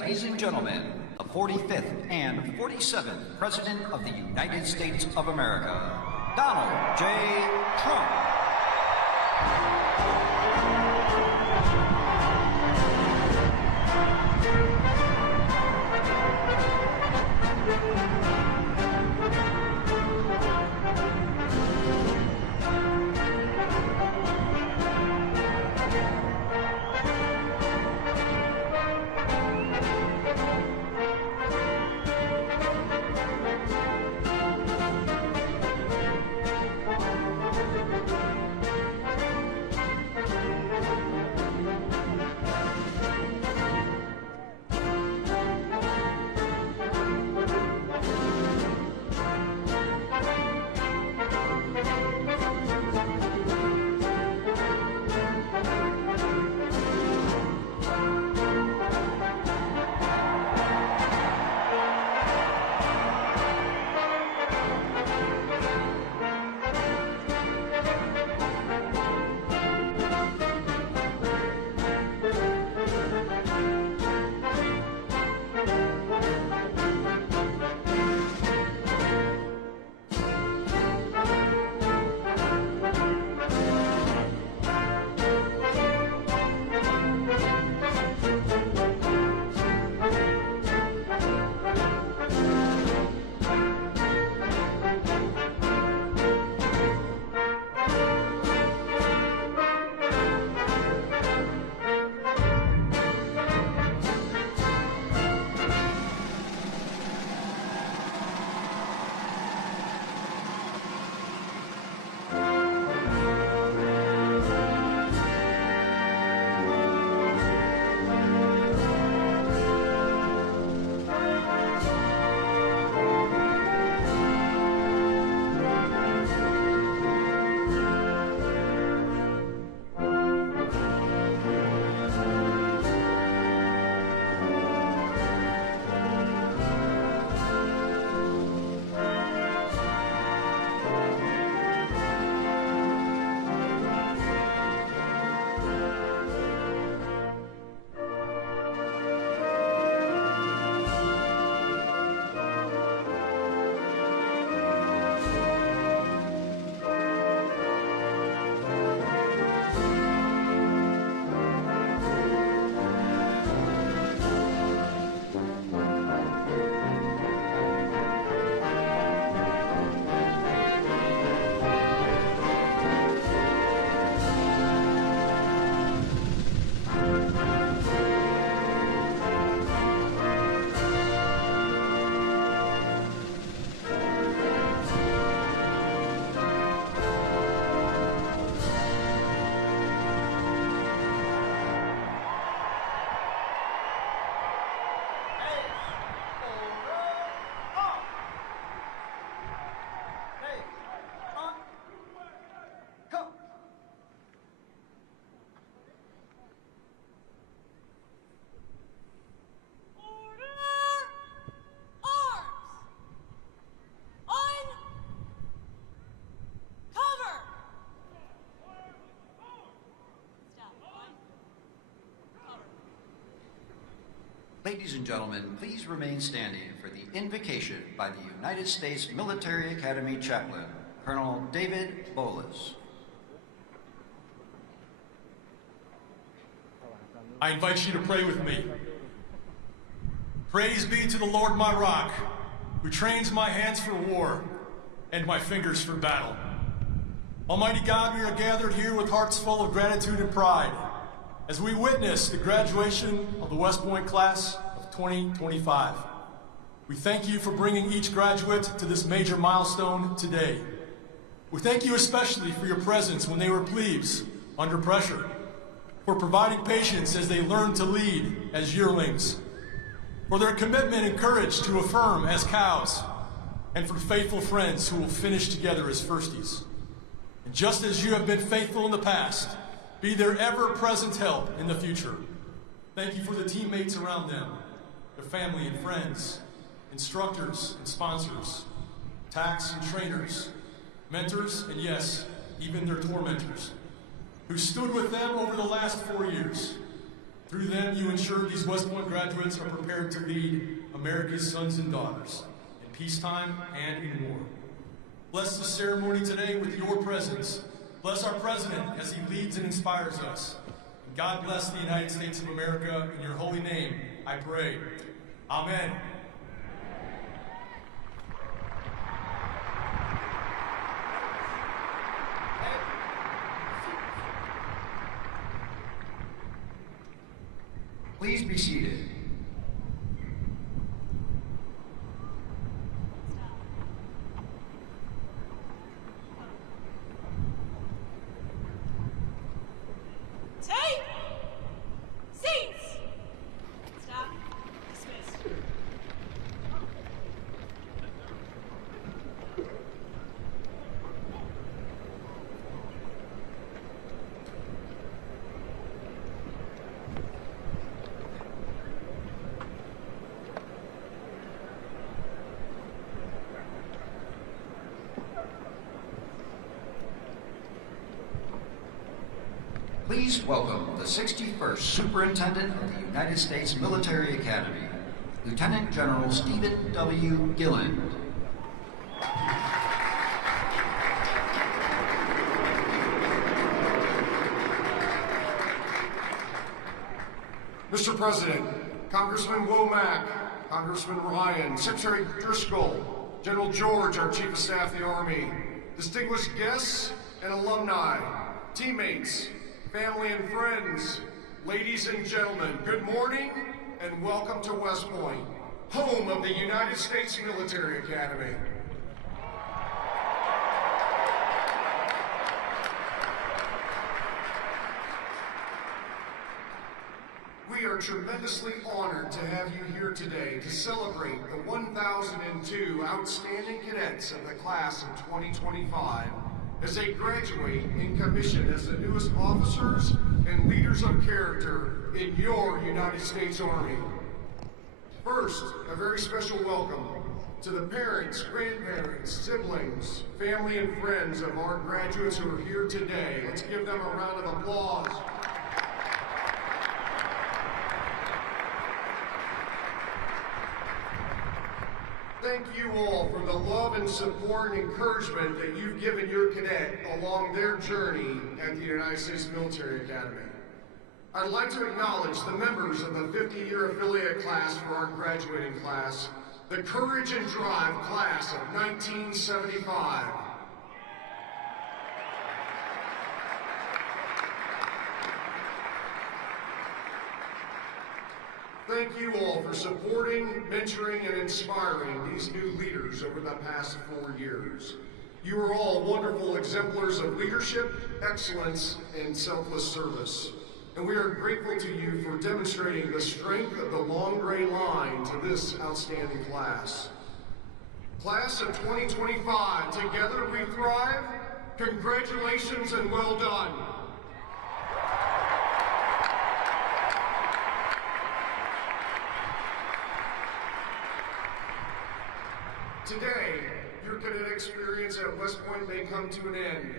Ladies and gentlemen, the 45th and 47th President of the United States of America, Donald J. Trump. Ladies and gentlemen, please remain standing for the invocation by the United States Military Academy Chaplain, Colonel David Bolas. I invite you to pray with me. Praise be to the Lord my rock, who trains my hands for war and my fingers for battle. Almighty God, we are gathered here with hearts full of gratitude and pride as we witness the graduation of the West Point class of 2025. We thank you for bringing each graduate to this major milestone today. We thank you especially for your presence when they were plebes, under pressure, for providing patience as they learned to lead as yearlings, for their commitment and courage to affirm as cows, and for faithful friends who will finish together as firsties. And just as you have been faithful in the past, be their ever-present help in the future. Thank you for the teammates around them, their family and friends, instructors and sponsors, tax and trainers, mentors, and yes, even their tormentors, who stood with them over the last 4 years. Through them, you ensure these West Point graduates are prepared to lead America's sons and daughters in peacetime and in war. Bless the ceremony today with your presence. Bless our president as he leads and inspires us. And God bless the United States of America. In your holy name, I pray. Amen. Please be seated. Take seats. Stop. Dismissed. Please welcome the 61st Superintendent of the United States Military Academy, Lieutenant General Stephen W. Gilland. Mr. President, Congressman Womack, Congressman Ryan, Secretary Driscoll, General George, our Chief of Staff of the Army, distinguished guests and alumni, teammates, family and friends, ladies and gentlemen, good morning and welcome to West Point, home of the United States Military Academy. We are tremendously honored to have you here today to celebrate the 1,002 outstanding cadets of the class of 2025 as they graduate in commission as the newest officers and leaders of character in your United States Army. First, a very special welcome to the parents, grandparents, siblings, family, and friends of our graduates who are here today. Let's give them a round of applause. Thank you all for the love and support and encouragement that you've given your cadet along their journey at the United States Military Academy. I'd like to acknowledge the members of the 50-year affiliate class for our graduating class, the Courage and Drive class of 1975. Thank you all for supporting, mentoring, and inspiring these new leaders over the past 4 years. You are all wonderful exemplars of leadership, excellence, and selfless service. And we are grateful to you for demonstrating the strength of the long gray line to this outstanding class. Class of 2025, together we thrive. Congratulations and well done. Today, your cadet experience at West Point may come to an end,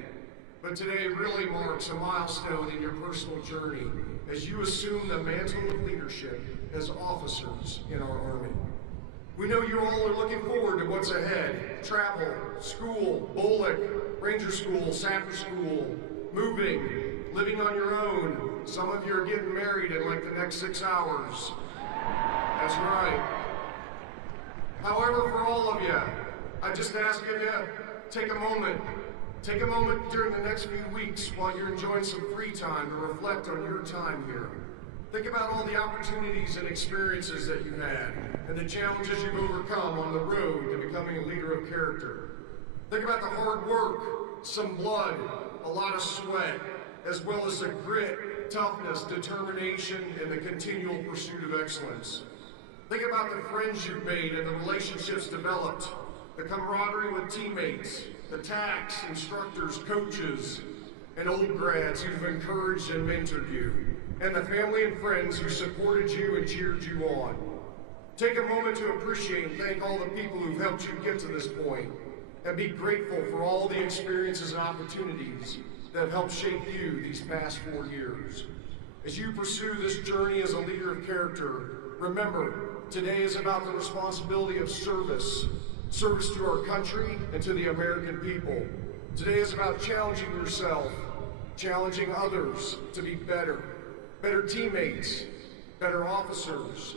but today really marks a milestone in your personal journey as you assume the mantle of leadership as officers in our Army. We know you all are looking forward to what's ahead. Travel, school, BOLIC, Ranger School, Sapper School, moving, living on your own. Some of you are getting married in like the next 6 hours. That's right. However, for all of you, I just ask of you, take a moment during the next few weeks while you're enjoying some free time to reflect on your time here. Think about all the opportunities and experiences that you've had and the challenges you've overcome on the road to becoming a leader of character. Think about the hard work, some blood, a lot of sweat, as well as the grit, toughness, determination, and the continual pursuit of excellence. Think about the friends you've made and the relationships developed, the camaraderie with teammates, the TACs, instructors, coaches, and old grads who've encouraged and mentored you, and the family and friends who supported you and cheered you on. Take a moment to appreciate and thank all the people who've helped you get to this point, and be grateful for all the experiences and opportunities that have helped shape you these past 4 years. As you pursue this journey as a leader of character, remember, today is about the responsibility of service. Service to our country and to the American people. Today is about challenging yourself, challenging others to be better. Better teammates, better officers,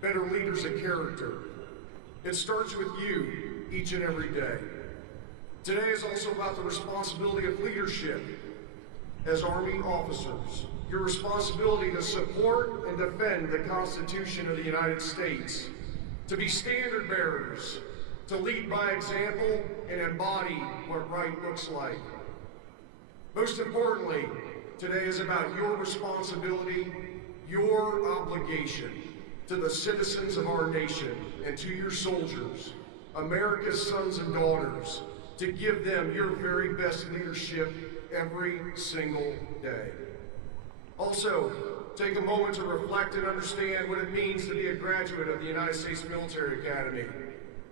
better leaders of character. It starts with you each and every day. Today is also about the responsibility of leadership as Army officers. Your responsibility to support and defend the Constitution of the United States, to be standard bearers, to lead by example and embody what right looks like. Most importantly, today is about your responsibility, your obligation to the citizens of our nation and to your soldiers, America's sons and daughters, to give them your very best leadership every single day. Also, take a moment to reflect and understand what it means to be a graduate of the United States Military Academy.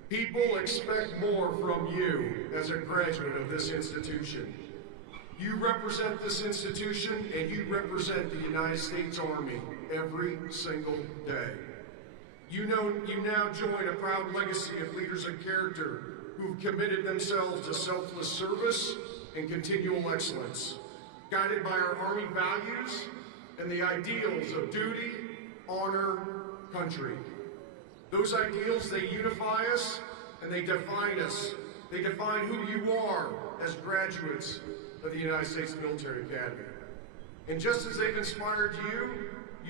People expect more from you as a graduate of this institution. You represent this institution and you represent the United States Army every single day. You now join a proud legacy of leaders of character who've committed themselves to selfless service and continual excellence, guided by our Army values and the ideals of duty, honor, country. Those ideals, they unify us and they define us. They define who you are as graduates of the United States Military Academy. And just as they've inspired you,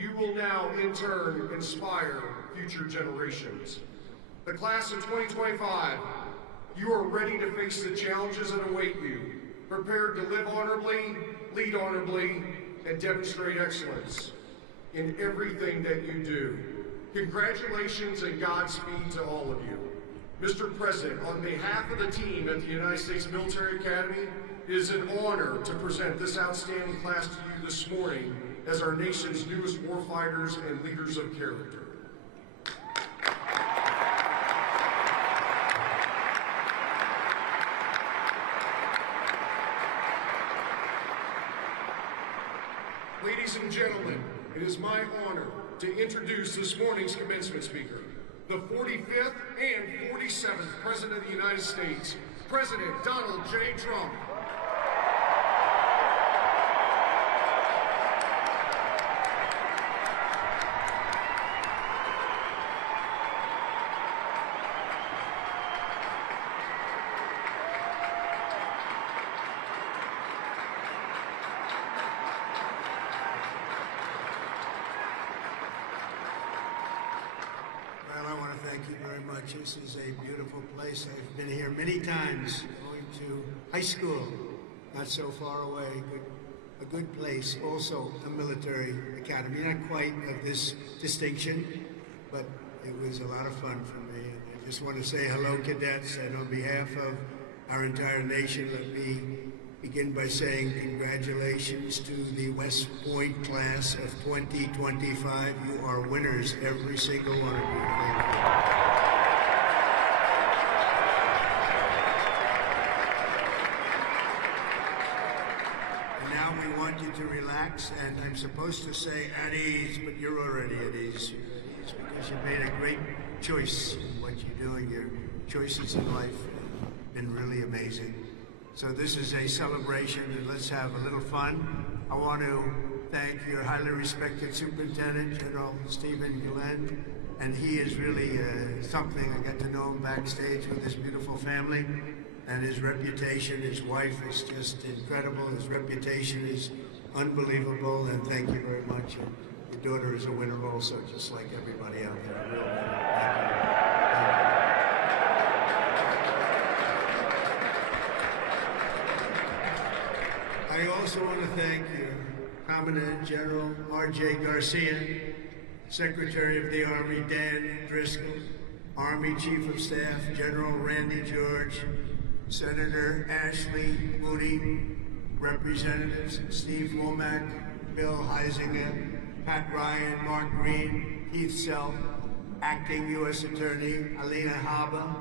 you will now in turn inspire future generations. The class of 2025, you are ready to face the challenges that await you, prepared to live honorably, lead honorably, and demonstrate excellence in everything that you do. Congratulations and Godspeed to all of you. Mr. President, on behalf of the team at the United States Military Academy, it is an honor to present this outstanding class to you this morning as our nation's newest warfighters and leaders of character. Ladies and gentlemen, it is my honor to introduce this morning's commencement speaker, the 45th and 47th President of the United States, President Donald J. Trump. Thank you very much. This is a beautiful place. I've been here many times, going to high school, not so far away, but a good place. Also a military academy, not quite of this distinction, but it was a lot of fun for me. I just want to say hello, cadets, and on behalf of our entire nation, let me begin by saying congratulations to the West Point class of 2025. You are winners, every single one of you. Thank you. And now we want you to relax, and I'm supposed to say at ease, but you're already at ease. You're at ease because you made a great choice in what you're doing. Your choices in life have been really amazing. So this is a celebration, and let's have a little fun. I want to thank your highly respected Superintendent, General Stephen Glenn, and he is really something. I got to know him backstage with his beautiful family, and his reputation, his wife is just incredible. His reputation is unbelievable, and thank you very much. Your daughter is a winner also, just like everybody out there. A real winner. Thank you. I also want to thank your Commandant General R.J. Garcia, Secretary of the Army Dan Driscoll, Army Chief of Staff General Randy George, Senator Ashley Moody, Representatives Steve Womack, Bill Heisinger, Pat Ryan, Mark Green, Keith Self, Acting U.S. Attorney Alina Haba,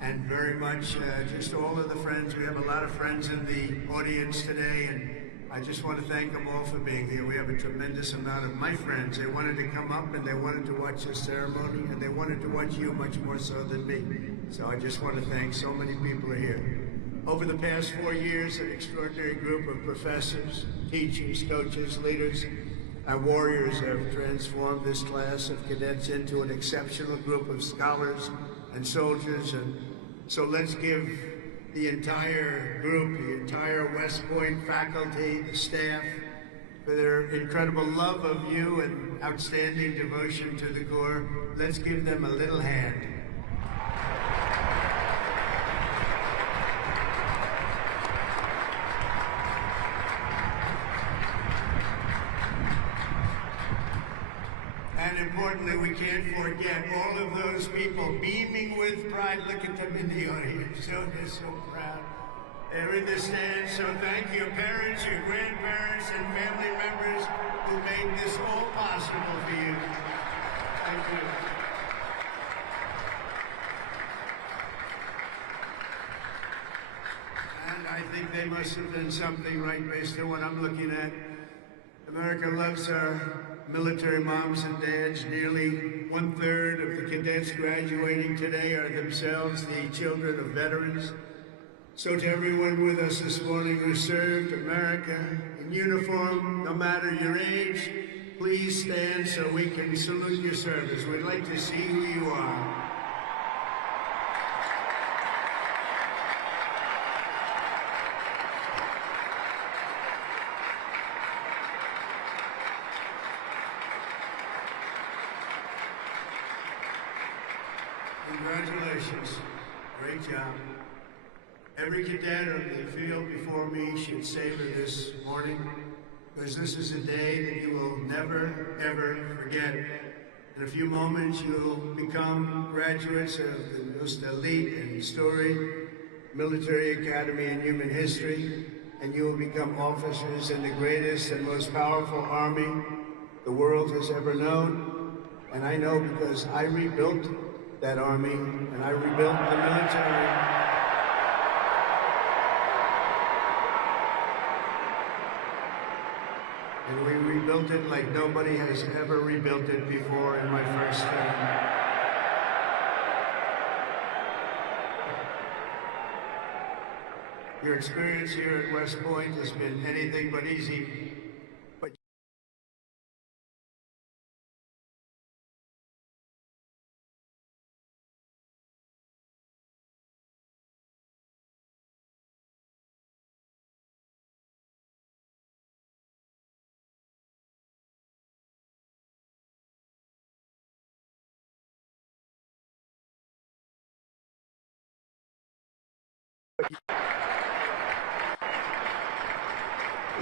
and very much just all of the friends. We have a lot of friends in the audience today, and I just want to thank them all for being here. We have a tremendous amount of my friends. They wanted to come up and they wanted to watch the ceremony and they wanted to watch you much more so than me. So I just want to thank so many people are here. Over the past 4 years, an extraordinary group of professors, teachers, coaches, leaders, and warriors have transformed this class of cadets into an exceptional group of scholars and soldiers. And so let's give the entire group, the entire West Point faculty, the staff, for their incredible love of you and outstanding devotion to the Corps. Let's give them a little hand. And importantly, we can't forget all of those people beaming with pride. Look at them in the audience. So they're so proud. They're in the stands. So thank your parents, your grandparents, and family members who made this all possible for you. Thank you. And I think they must have done something right based on what I'm looking at. America loves our military moms and dads. Nearly 1/3 of the cadets graduating today are themselves the children of veterans. So to everyone with us this morning who served America in uniform, no matter your age, please stand so we can salute your service. We'd like to see who you are. Congratulations. Great job. Every cadet on the field before me should savor this morning, because this is a day that you will never, ever forget. In a few moments, you'll become graduates of the most elite and storied military academy in human history, and you will become officers in the greatest and most powerful army the world has ever known. And I know because I rebuilt that army, and I rebuilt the military. And we rebuilt it like nobody has ever rebuilt it before in my first term. Your experience here at West Point has been anything but easy.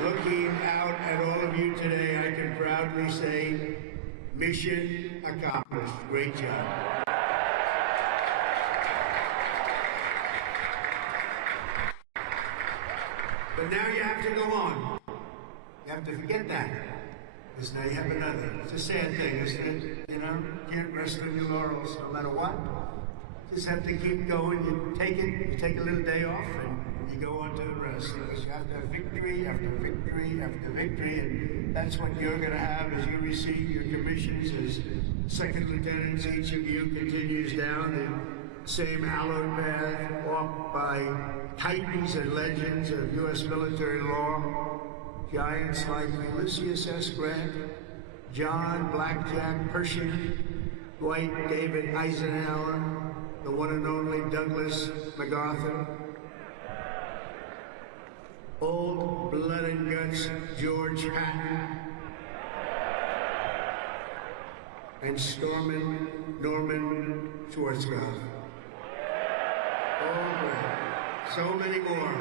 Looking out at all of you today, I can proudly say, mission accomplished. Great job. But now you have to go on. You have to forget that. Because now you have another. It's a sad thing, isn't it? You know, you can't rest on your laurels no matter what. Just have to keep going. You take a little day off, and you go on to the rest. You have to have victory after victory after victory, and that's what you're going to have as you receive your commissions as second lieutenants. Each of you continues down the same hallowed path walked by titans and legends of U.S. military law, giants like Ulysses S. Grant, John Blackjack Pershing, Dwight David Eisenhower, the one and only Douglas MacArthur, old blood and guts George Patton, and Norman Schwarzkopf. Oh, great. So many more.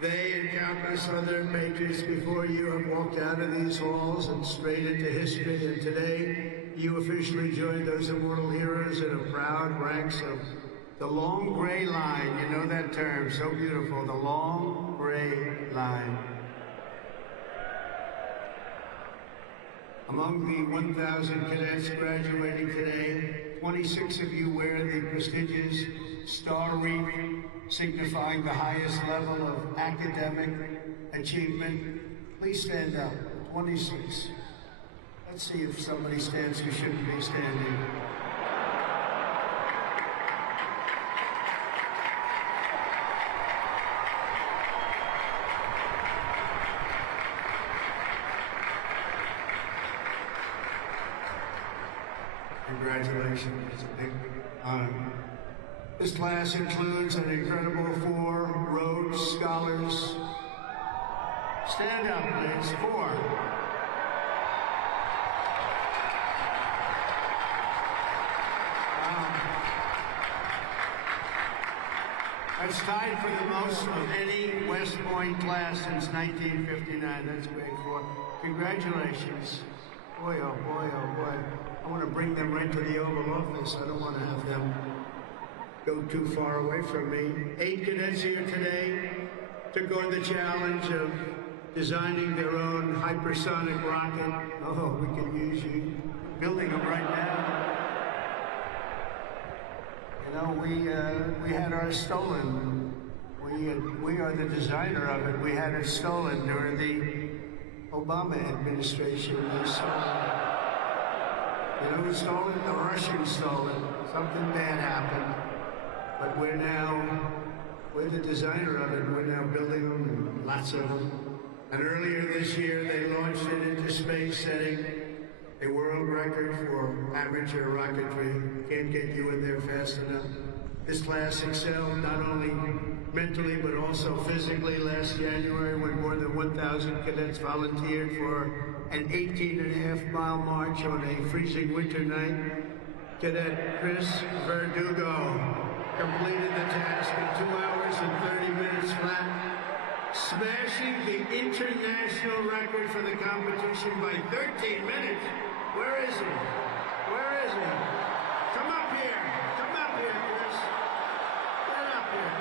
They and countless other patriots before you have walked out of these halls and straight into history, and today you officially join those immortal heroes in the proud ranks of the long gray line. You know that term, so beautiful, the long gray line. Among the 1,000 cadets graduating today, 26 of you wear the prestigious Star Wreath, signifying the highest level of academic achievement. Please stand up. 26. Let's see if somebody stands who shouldn't be standing. Congratulations, it's a big honor. This class includes an incredible 4 Rhodes Scholars. Stand up, please. 4. That's tied for the most of any West Point class since 1959. That's grade 4. Congratulations. Boy, oh boy, oh boy. I want to bring them right to the Oval Office. I don't want to have them go too far away from me. 8 cadets here today took on the challenge of designing their own hypersonic rocket. Oh, we can use you. Building them right now. You know, we had ours stolen. We are the designer of it. We had it stolen during the Obama administration. They stole it. You know who stole it? The Russians stole it. Something bad happened. But we're the designer of it. We're now building them, and lots of them. And earlier this year, they launched it into space, setting a world record for amateur rocketry. Can't get you in there fast enough. This class excelled not only mentally, but also physically. Last January, when more than 1,000 cadets volunteered for an 18.5-mile march on a freezing winter night, Cadet Chris Verdugo completed the task in 2 hours and 30 minutes flat, smashing the international record for the competition by 13 minutes. Where is he? Where is he? Come up here. Come up here, Chris. Get up here.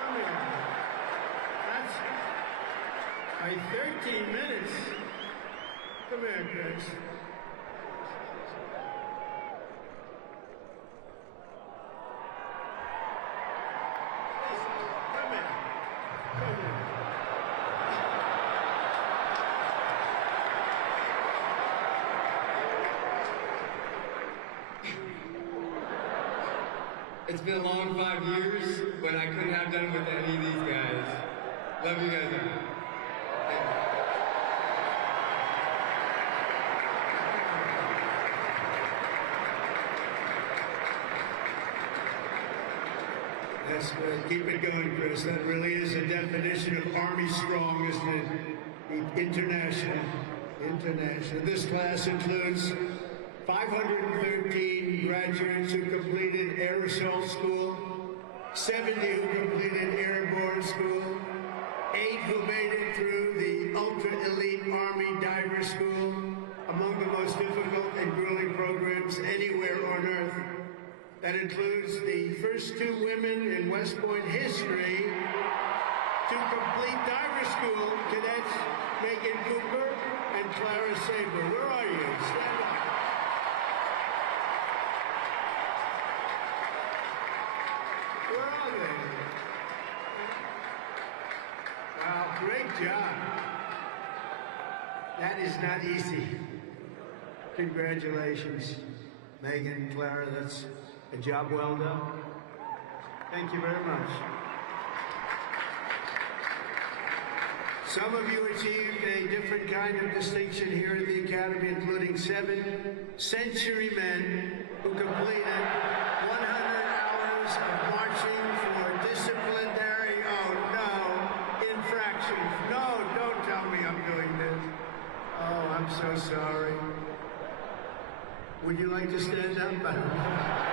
Come here. That's by 13 minutes. Come here, Chris. Come here. Come here. It's been a long 5 years, but I couldn't have done it with any of these guys. Love you guys. That's good. Keep it going, Chris. That really is a definition of Army strong, isn't it? The international. International. This class includes 513 graduates who completed air assault school, 70 who completed airborne school, 8 who made it through the ultra-elite Army diver school, among the most difficult and grueling programs anywhere on Earth. That includes the first 2 women in West Point history to complete diver school, cadets Megan Cooper and Clara Saber. Where are you? Stand up. Where are they? Wow, great job. That is not easy. Congratulations, Megan, Clara. That's a job well done. Thank you very much. Some of you achieved a different kind of distinction here at the Academy, including 7 century men who completed 100 hours of marching for disciplinary, infractions. No, don't tell me I'm doing this. Oh, I'm so sorry. Would you like to stand up? I don't know.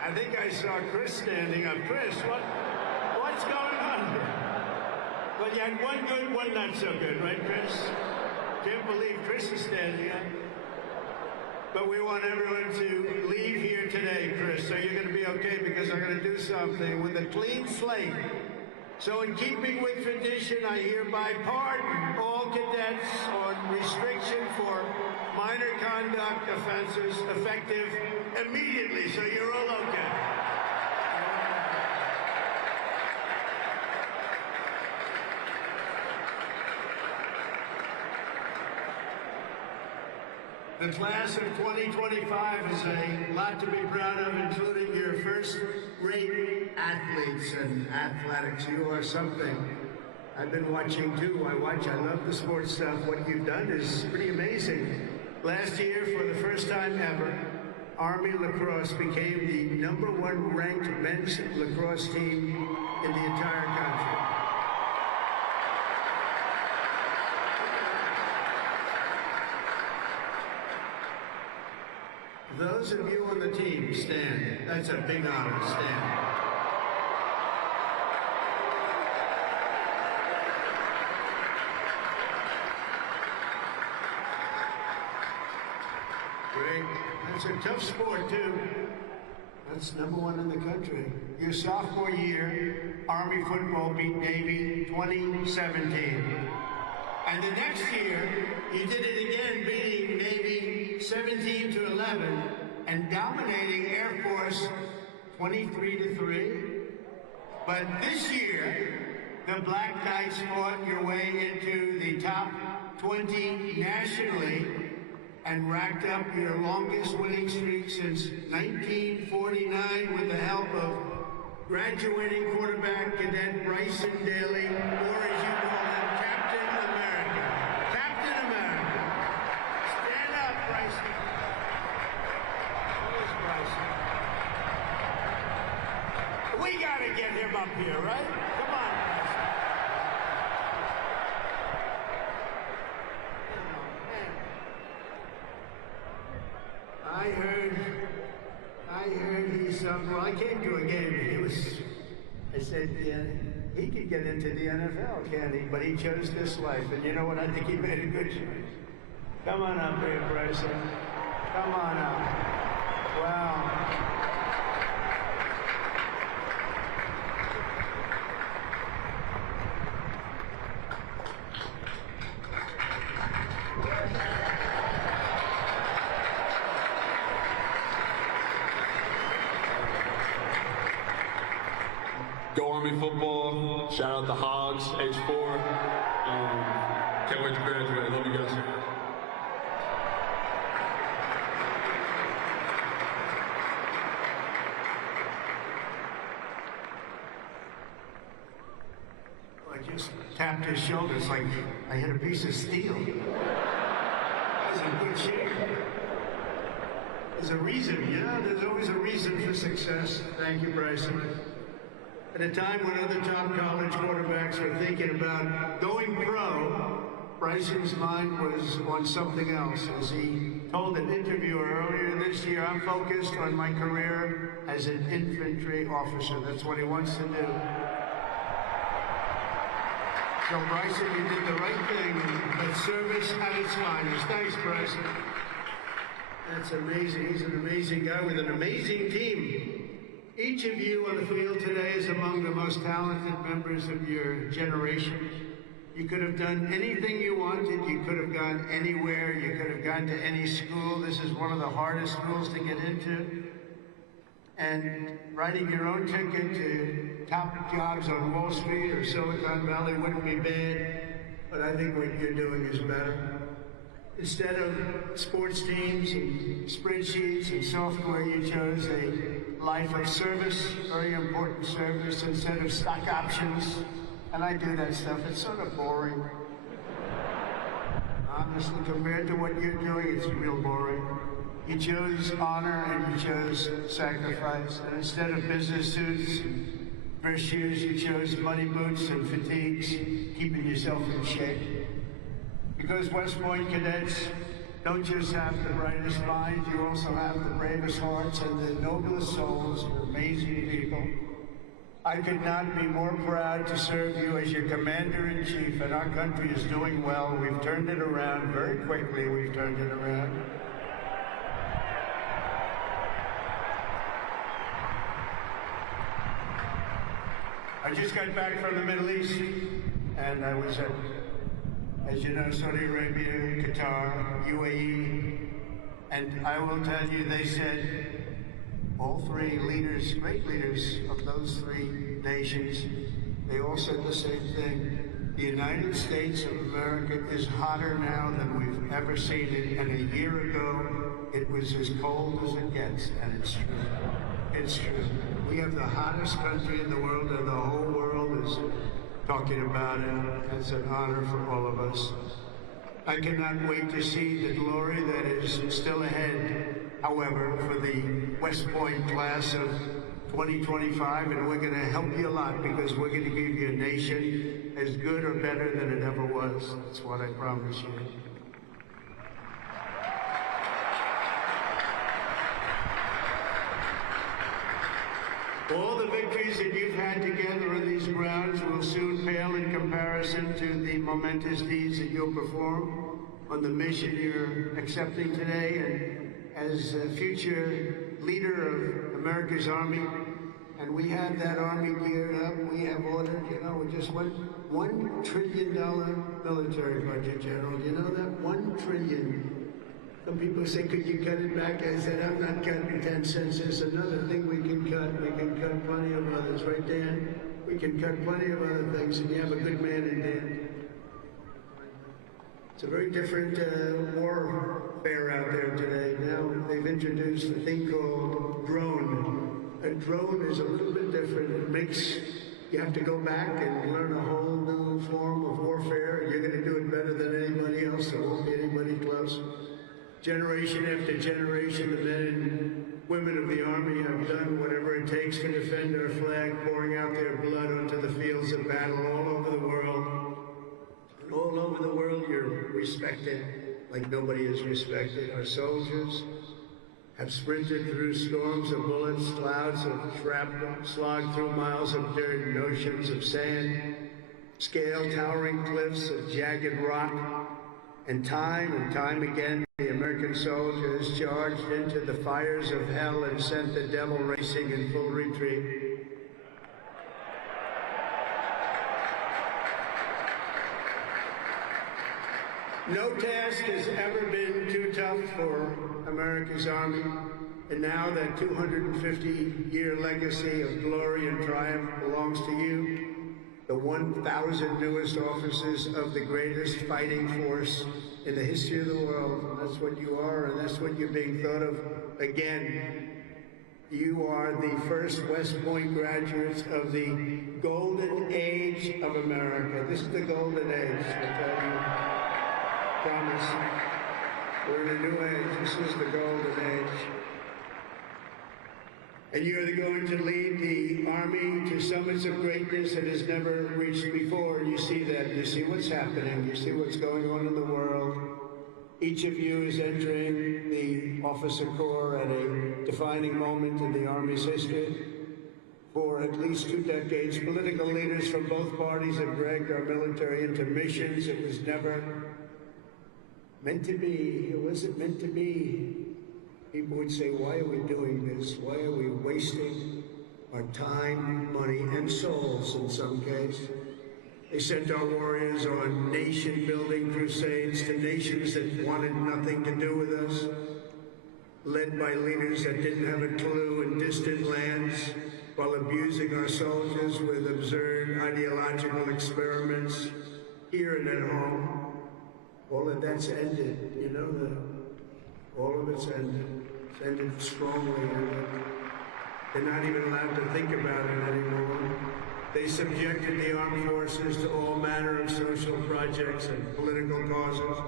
I think I saw Chris standing up. Chris, what's going on here? Well, you had one good, one not so good, right, Chris? Can't believe Chris is standing up. But we want everyone to leave here today, Chris, so you're going to be okay because I'm going to do something with a clean slate. So in keeping with tradition, I hereby pardon all cadets on restriction for minor conduct offenses effective immediately, so you're all okay. The class of 2025 is a lot to be proud of, including your first-rate athletes and athletics. You are something. I've been watching too. I love the sports stuff. What you've done is pretty amazing. Last year, for the first time ever, Army lacrosse became the #1 ranked men's lacrosse team in the entire country. Those of you on the team, stand. That's a big honor. Stand. Great. That's a tough sport, too. That's #1 in the country. Your sophomore year, Army football beat Navy 2017. And the next year, you did it again, beating Navy 17-11 and dominating Air Force 23-3. But this year, the Black Knights fought your way into the top 20 nationally and racked up your longest winning streak since 1949 with the help of graduating quarterback cadet Bryson Daly, or as you call him, Captain America. Captain America. Stand up, Bryson. Where's Bryson? We gotta get him up here, right? Come on, Bryson. I heard he's well, I came to a game. I said, yeah, he could get into the NFL, can't he? But he chose this life, and you know what? I think he made a good choice. Come on up here, Bryson. Come on up. Wow. Go Army football. Shout out the Hogs, H4. Can't wait to graduate. Love you guys. I just tapped his shoulder. It's like I hit a piece of steel. I was in good shape. There's a reason, there's always a reason for success. Thank you, Bryson. At a time when other top college quarterbacks were thinking about going pro, Bryson's mind was on something else. As he told an interviewer earlier this year, I'm focused on my career as an infantry officer. That's what he wants to do. So Bryson, you did the right thing. But service at its finest. Thanks, Bryson. That's amazing. He's an amazing guy with an amazing team. Each of you on the field today is among the most talented members of your generation. You could have done anything you wanted. You could have gone anywhere. You could have gone to any school. This is one of the hardest schools to get into. And writing your own ticket to top jobs on Wall Street or Silicon Valley wouldn't be bad, but I think what you're doing is better. Instead of sports teams and spreadsheets and software, you chose a life of service, very important service, instead of stock options. And I do that stuff. It's sort of boring. Honestly, compared to what you're doing, it's real boring. You chose honor and you chose sacrifice. And instead of business suits and dress shoes, you chose muddy boots and fatigues, keeping yourself in shape. Because West Point cadets don't just have the brightest minds, you also have the bravest hearts and the noblest souls. You're amazing people. I could not be more proud to serve you as your commander-in-chief, and our country is doing well. We've turned it around very quickly. We've turned it around. I just got back from the Middle East, and I was at, as you know, Saudi Arabia, Qatar, UAE, and I will tell you, they said, all three leaders, great leaders of those three nations, they all said the same thing. The United States of America is hotter now than we've ever seen it, and a year ago, it was as cold as it gets, and it's true. It's true. We have the hottest country in the world, and the whole world is talking about it. It's an honor for all of us. I cannot wait to see the glory that is still ahead, however, for the West Point class of 2025, and we're going to help you a lot because we're going to give you a nation as good or better than it ever was. That's what I promise you. All the victories that you've had together on these grounds will soon pale in comparison to the momentous deeds that you'll perform on the mission you're accepting today. And as a future leader of America's Army, and we have that Army geared up, we have ordered, we just went $1 trillion military budget, General. You know that? $1 trillion. Some people say, could you cut it back? I said, I'm not cutting 10 cents. There's another thing we can cut. We can cut plenty of others. Right, Dan? We can cut plenty of other things, and you have a good man in Dan. It's a very different warfare out there today. Now they've introduced a thing called drone. A drone is a little bit different. It makes you have to go back and learn a whole new form of warfare. You're going to do it better than anybody else. There won't be anybody close. Generation after generation, the men and women of the Army have done whatever it takes to defend our flag, pouring out their blood onto the fields of battle all over the world. And all over the world, you're respected like nobody is respected. Our soldiers have sprinted through storms of bullets, clouds of shrapnel, slogged through miles of dirt and oceans of sand, scaled towering cliffs of jagged rock, and time again, the American soldier has charged into the fires of hell and sent the devil racing in full retreat. No task has ever been too tough for America's Army, and now that 250-year legacy of glory and triumph belongs to you, the 1,000 newest officers of the greatest fighting force in the history of the world. That's what you are, and that's what you're being thought of. Again, you are the first West Point graduates of the golden age of America. This is the golden age, I tell you. Promise. We're in a new age. This is the golden age. And you're going to lead the Army to summits of greatness it has never reached before. You see that. You see what's happening. You see what's going on in the world. Each of you is entering the officer corps at a defining moment in the Army's history. For at least 2 decades, political leaders from both parties have dragged our military into missions it was never meant to be. It wasn't meant to be. People would say, why are we doing this? Why are we wasting our time, money, and souls in some case? They sent our warriors on nation-building crusades to nations that wanted nothing to do with us, led by leaders that didn't have a clue in distant lands, while abusing our soldiers with absurd ideological experiments here and at home. All of that's ended, all of it's ended. It's ended strongly, and they're not even allowed to think about it anymore. They subjected the armed forces to all manner of social projects and political causes,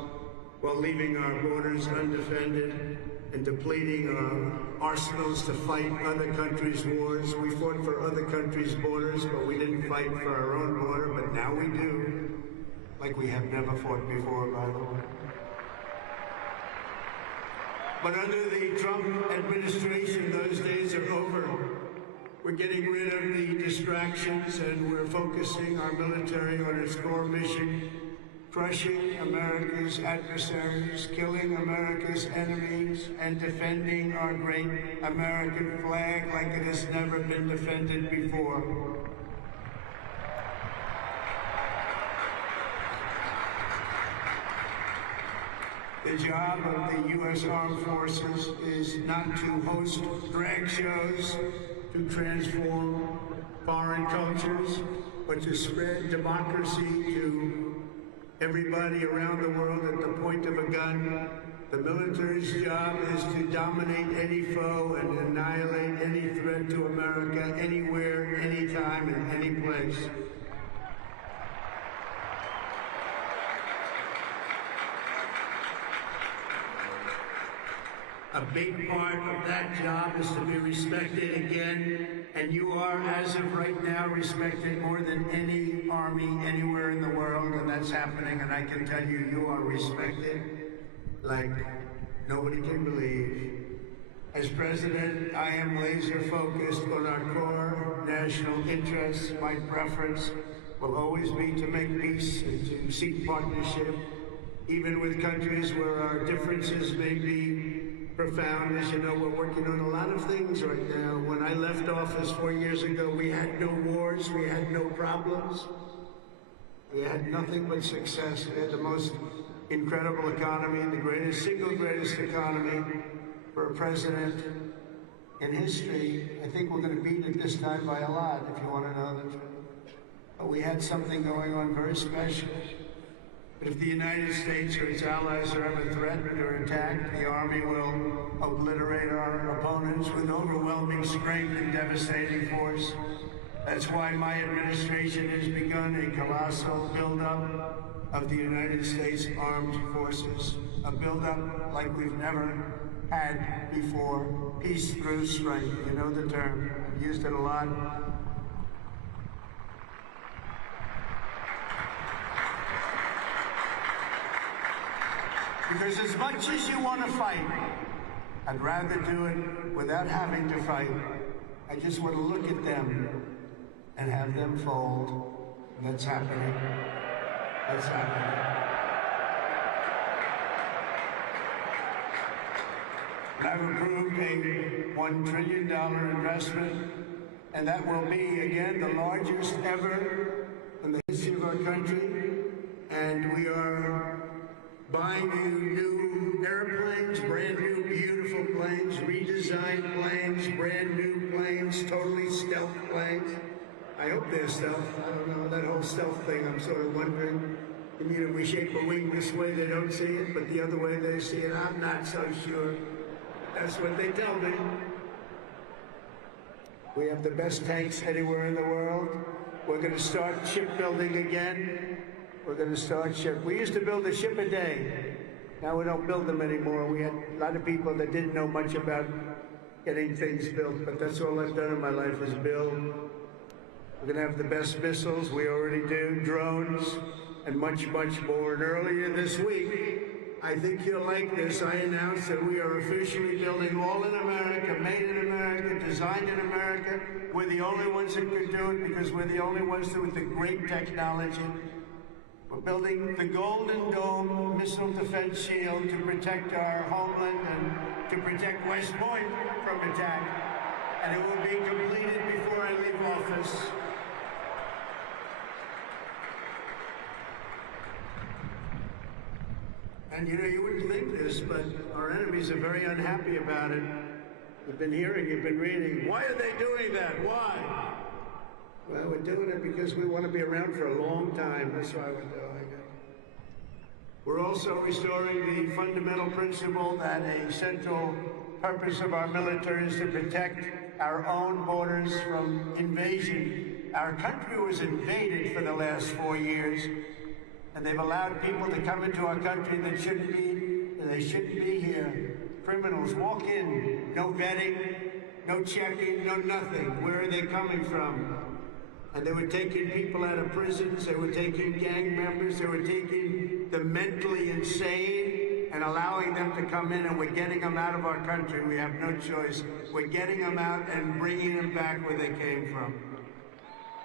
while leaving our borders undefended and depleting our arsenals to fight other countries' wars. We fought for other countries' borders, but we didn't fight for our own border, but now we do. Like we have never fought before, by the way. But under the Trump administration, those days are over. We're getting rid of the distractions, and we're focusing our military on its core mission, crushing America's adversaries, killing America's enemies, and defending our great American flag like it has never been defended before. The job of the U.S. Armed Forces is not to host drag shows, to transform foreign cultures, but to spread democracy to everybody around the world at the point of a gun. The military's job is to dominate any foe and annihilate any threat to America, anywhere, anytime, and any place. A big part of that job is to be respected again, and you are, as of right now, respected more than any army anywhere in the world, and that's happening, and I can tell you, you are respected like nobody can believe. As president, I am laser focused on our core national interests. My preference will always be to make peace and to seek partnership, even with countries where our differences may be profound. As you know, we're working on a lot of things right now. When I left office 4 years ago, we had no wars, we had no problems. We had nothing but success. We had the most incredible economy, the single greatest economy for a president in history. I think we're going to beat it this time by a lot, if you want to know the truth. But we had something going on very special. But if the United States or its allies are ever threatened or attacked, the Army will obliterate our opponents with overwhelming strength and devastating force. That's why my administration has begun a colossal buildup of the United States Armed Forces, a buildup like we've never had before. Peace through strength, you know the term. I've used it a lot. Because as much as you want to fight, I'd rather do it without having to fight. I just want to look at them and have them fold. That's happening. That's happening. I've approved a $1 trillion investment, and that will be, again, the largest ever in the history of our country. And we are buying you new airplanes, brand new beautiful planes, redesigned planes, brand new planes, totally stealth planes. I hope they're stealth. I don't know, that whole stealth thing, I'm sort of wondering. You mean if we shape a wing this way, they don't see it, but the other way they see it? I'm not so sure. That's what they tell me. We have the best tanks anywhere in the world. We're going to start shipbuilding again. We're going to start ship. We used to build a ship a day. Now we don't build them anymore. We had a lot of people that didn't know much about getting things built, but that's all I've done in my life is build. We're going to have the best missiles. We already do. Drones and much, much more. And earlier this week, I think you'll like this, I announced that we are officially building all in America, made in America, designed in America. We're the only ones that could do it because we're the only ones with the great technology. We're building the Golden Dome missile defense shield to protect our homeland and to protect West Point from attack. And it will be completed before I leave office. And you know, you wouldn't think this, but our enemies are very unhappy about it. You've been hearing, you've been reading. Why are they doing that? Why? Well, we're doing it because we want to be around for a long time. That's why we're doing it. We're also restoring the fundamental principle that a central purpose of our military is to protect our own borders from invasion. Our country was invaded for the last 4 years, and they've allowed people to come into our country that shouldn't be here. Criminals walk in, no vetting, no checking, no nothing. Where are they coming from? And they were taking people out of prisons, they were taking gang members, they were taking the mentally insane and allowing them to come in, and we're getting them out of our country. We have no choice. We're getting them out and bringing them back where they came from.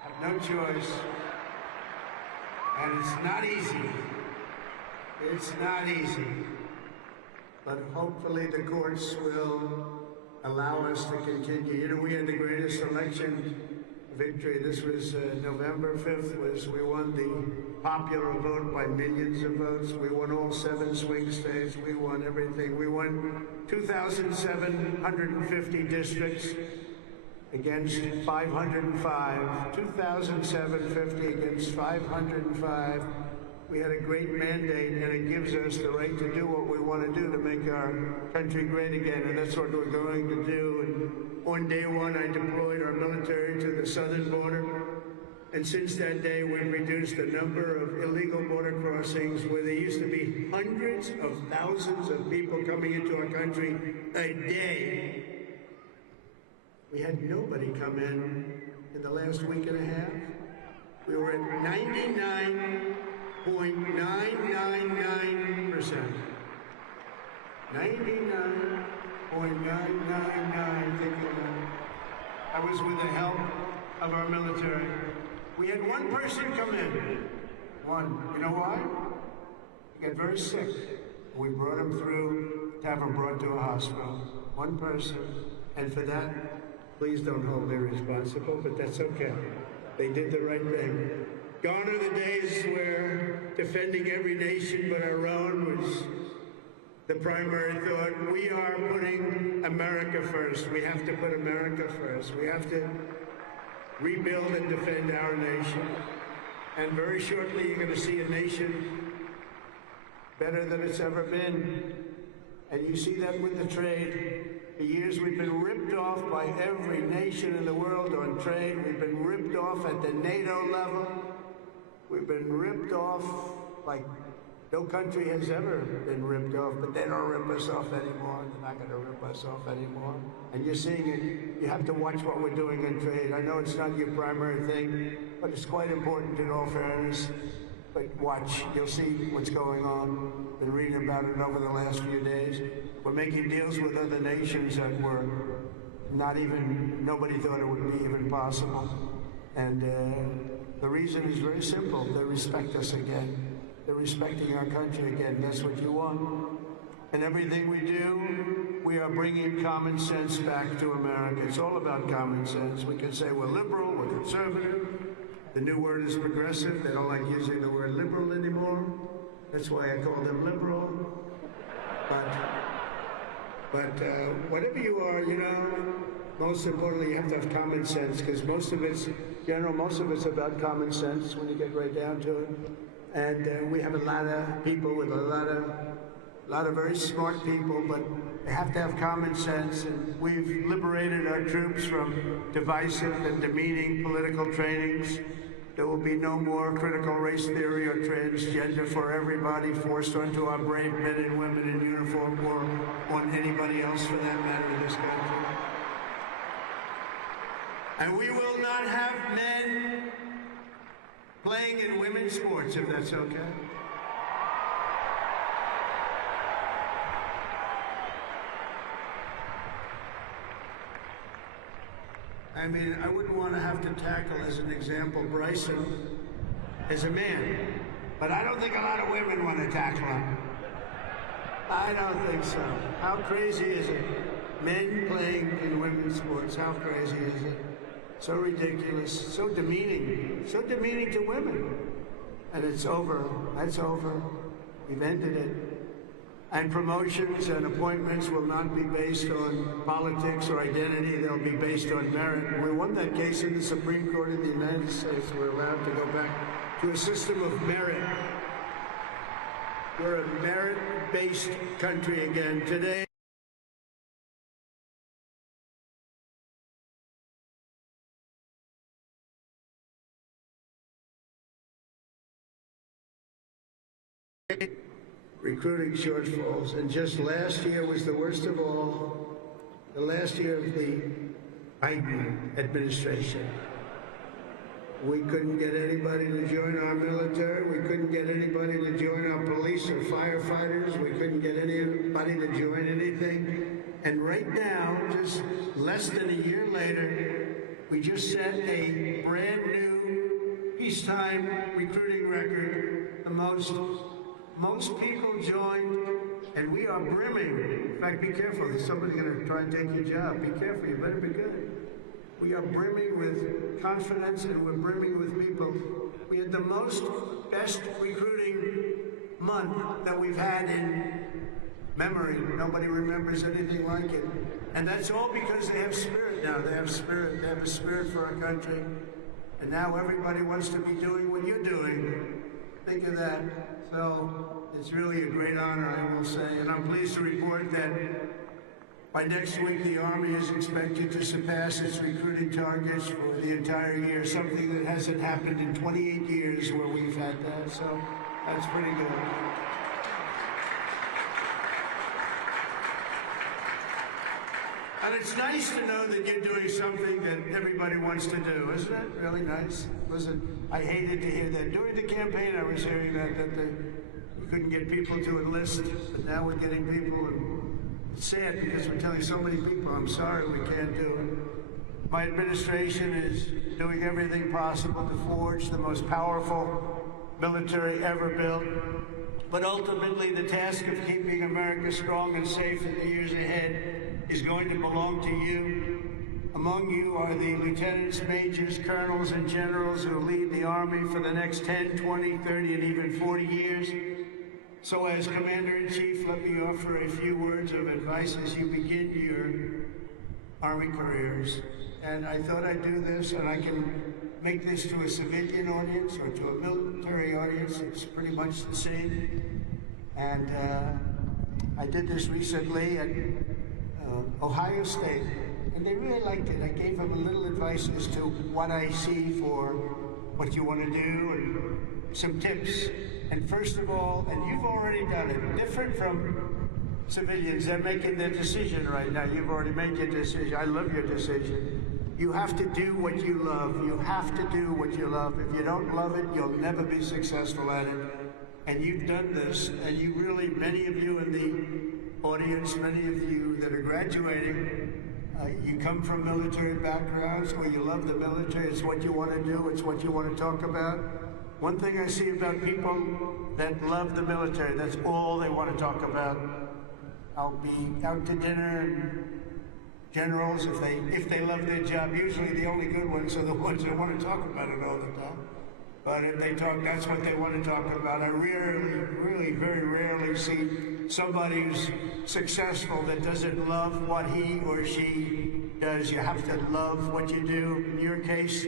Have no choice. And it's not easy. It's not easy. But hopefully the courts will allow us to continue. You know, we had the greatest election victory. This was November 5th. We won the popular vote by millions of votes. We won all 7 swing states. We won everything. We won 2,750 districts against 505. 2,750 against 505. We had a great mandate, and it gives us the right to do what we want to do to make our country great again, and that's what we're going to do. And on day one, I deployed our military to the southern border, and since that day, we've reduced the number of illegal border crossings where there used to be hundreds of thousands of people coming into our country a day. We had nobody come in the last week and a half. We were at 99.999%. 99.999. I was with the help of our military. We had one person come in. One. You know why? He got very sick. We brought him through to have him brought to a hospital. One person. And for that, please don't hold me responsible, but that's okay. They did the right thing. Gone are the days where defending every nation but our own was the primary thought. We are putting America first. We have to put America first. We have to rebuild and defend our nation. And very shortly, you're going to see a nation better than it's ever been. And you see that with the trade. For years, we've been ripped off by every nation in the world on trade. We've been ripped off at the NATO level. We've been ripped off like no country has ever been ripped off, but they don't rip us off anymore. They're not going to rip us off anymore. And you're seeing it. You have to watch what we're doing in trade. I know it's not your primary thing, but it's quite important in all fairness. But watch, you'll see what's going on. Been reading about it over the last few days. We're making deals with other nations that were nobody thought it would be even possible. And the reason is very simple. They respect us again. They're respecting our country again. That's what you want. And everything we do, we are bringing common sense back to America. It's all about common sense. We can say we're liberal, we're conservative. The new word is progressive. They don't like using the word liberal anymore. That's why I call them liberal. But whatever you are, most importantly, you have to have common sense, because most of it's about common sense when you get right down to it. And we have a lot of people with a lot of very smart people, but they have to have common sense. And we've liberated our troops from divisive and demeaning political trainings. There will be no more critical race theory or transgender for everybody forced onto our brave men and women in uniform or on anybody else for that matter in this country. And we will not have men playing in women's sports, if that's okay. I mean, I wouldn't want to have to tackle, as an example, Bryson as a man. But I don't think a lot of women want to tackle him. I don't think so. How crazy is it? Men playing in women's sports, how crazy is it? So ridiculous, so demeaning to women. And it's over. That's over. We've ended it. And promotions and appointments will not be based on politics or identity. They'll be based on merit. We won that case in the Supreme Court of the United States. We're allowed to go back to a system of merit. We're a merit-based country again today. Recruiting shortfalls, and just last year was the worst of all, the last year of the Biden administration. We couldn't get anybody to join our military, we couldn't get anybody to join our police or firefighters, we couldn't get anybody to join anything. And right now, just less than a year later, we just set a brand new peacetime recruiting record, the most people joined, and we are brimming. In fact, be careful. There's somebody going to try and take your job. Be careful. You better be good. We are brimming with confidence and we're brimming with people. We had the best recruiting month that we've had in memory. Nobody remembers anything like it. And that's all because they have spirit now. They have spirit. They have a spirit for our country. And now everybody wants to be doing what you're doing. Think of that. So it's really a great honor, I will say. And I'm pleased to report that by next week, the Army is expected to surpass its recruiting targets for the entire year, something that hasn't happened in 28 years where we've had that. So that's pretty good. And it's nice to know that you're doing something that everybody wants to do, isn't it? Really nice. Listen, I hated to hear that. During the campaign, I was hearing that you couldn't get people to enlist, but now we're getting people, and it's sad because we're telling so many people, I'm sorry, we can't do it. My administration is doing everything possible to forge the most powerful military ever built. But ultimately, the task of keeping America strong and safe in the years ahead is going to belong to you. Among you are the lieutenants, majors, colonels, and generals who lead the Army for the next 10, 20, 30, and even 40 years. So as Commander-in-Chief, let me offer a few words of advice as you begin your Army careers. And I thought I'd do this, and I can make this to a civilian audience or to a military audience. It's pretty much the same. And I did this recently at Ohio State, and they really liked it. I gave them a little advice as to what I see for what you want to do and some tips. And first of all, and you've already done it, different from civilians, they're making their decision right now. You've already made your decision. I love your decision. You have to do what you love. You have to do what you love. If you don't love it, you'll never be successful at it. And you've done this, and you really, many of you in the audience, many of you that are graduating, you come from military backgrounds where you love the military. It's what you want to do. It's what you want to talk about. One thing I see about people that love the military, that's all they want to talk about. I'll be out to dinner, and generals, if they love their job, usually the only good ones are the ones that want to talk about it all the time. But if they talk, that's what they want to talk about. I really, very rarely see somebody who's successful that doesn't love what he or she does. You have to love what you do. In your case,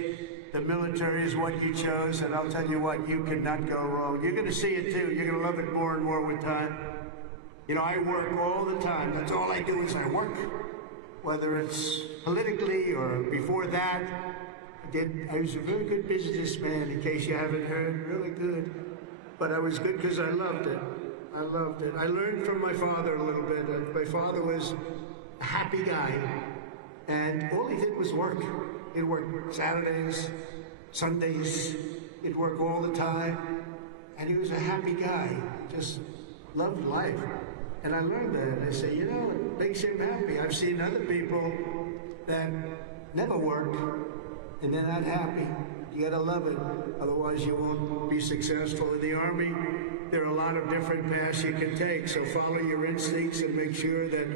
the military is what you chose, and I'll tell you what, you cannot go wrong. You're going to see it too. You're going to love it more and more with time. You know, I work all the time. That's all I do is I work. Whether it's politically or before that, I was a very good businessman, in case you haven't heard, really good. But I was good because I loved it. I loved it. I learned from my father a little bit. My father was a happy guy, and all he did was work. He'd work Saturdays, Sundays, he'd work all the time, and he was a happy guy. Just loved life. And I learned that. I say, you know, it makes him happy. I've seen other people that never work, and they're not happy. You gotta love it, otherwise you won't be successful. In the Army, there are a lot of different paths you can take, so follow your instincts and make sure that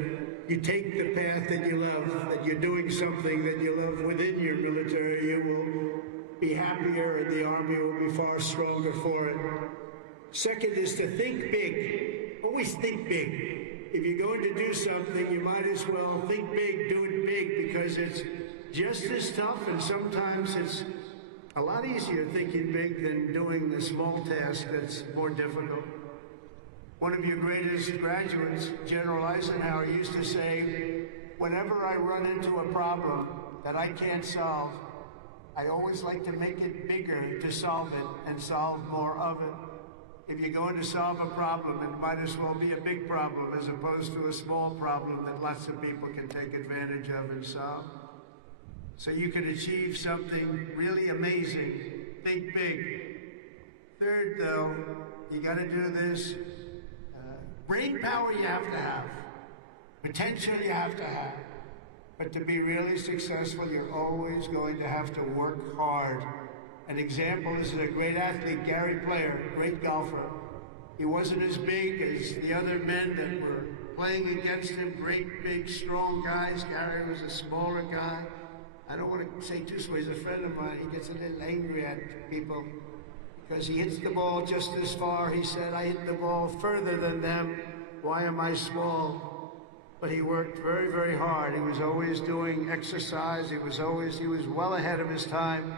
you take the path that you love, that you're doing something that you love within your military. You will be happier, and the Army will be far stronger for it. Second is to think big. Always think big. If you're going to do something, you might as well think big, do it big, because it's just as tough, and sometimes it's a lot easier thinking big than doing the small task that's more difficult. One of your greatest graduates, General Eisenhower, used to say, whenever I run into a problem that I can't solve, I always like to make it bigger to solve it and solve more of it. If you're going to solve a problem, it might as well be a big problem as opposed to a small problem that lots of people can take advantage of and solve. So you can achieve something really amazing. Think big. Third, though, you got to do this. Brain power you have to have. Potential you have to have. But to be really successful, you're always going to have to work hard. An example is a great athlete, Gary Player, great golfer. He wasn't as big as the other men that were playing against him, great, big, strong guys. Gary was a smaller guy. I don't want to say too small. He's a friend of mine. He gets a little angry at people because he hits the ball just as far. He said, I hit the ball further than them. Why am I small? But he worked very, very hard. He was always doing exercise. He was well ahead of his time.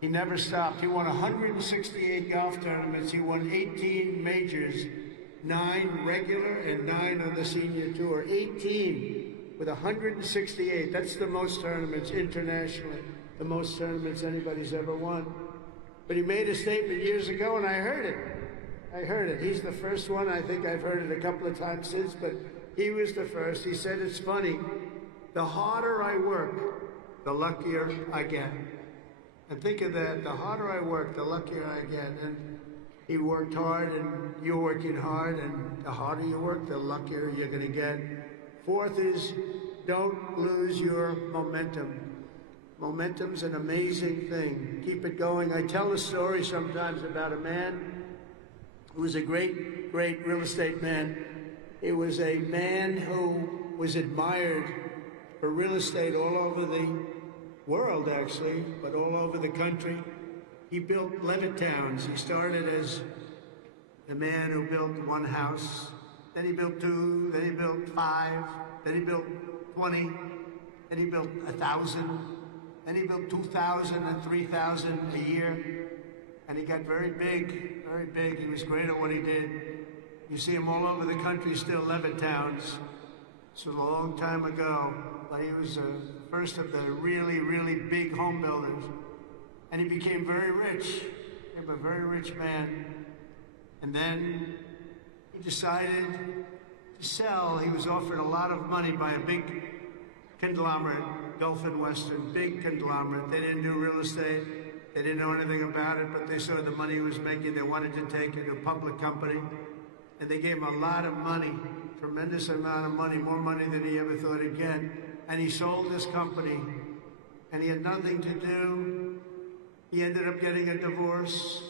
He never stopped. He won 168 golf tournaments. He won 18 majors, 9 regular and 9 on the senior tour. 18 with 168. That's the most tournaments internationally, the most tournaments anybody's ever won. But he made a statement years ago, and I heard it. He's the first one. I think I've heard it a couple of times since, but he was the first. He said, it's funny, the harder I work, the luckier I get. And think of that, the harder I work, the luckier I get. And he worked hard, and you're working hard, and the harder you work, the luckier you're gonna get. Fourth is, don't lose your momentum. Momentum's an amazing thing. Keep it going. I tell a story sometimes about a man who was a great, great real estate man. It was a man who was admired for real estate all over the world, actually, but all over the country. He built Levittowns. He started as a man who built one house. Then he built 2, then he built 5, then he built 20, then he built 1,000, then he built 2,000 and 3,000 a year. And he got very big, very big. He was great at what he did. You see him all over the country still, Levittowns. It's a long time ago, but he was the first of the really, really big home builders. And he became very rich, became a very rich man. And then he decided to sell. He was offered a lot of money by a big conglomerate, Gulf and Western, big conglomerate. They didn't do real estate. They didn't know anything about it, but they saw the money he was making. They wanted to take it to a public company. And they gave him a lot of money, tremendous amount of money, more money than he ever thought he'd get. And he sold this company, and he had nothing to do. He ended up getting a divorce,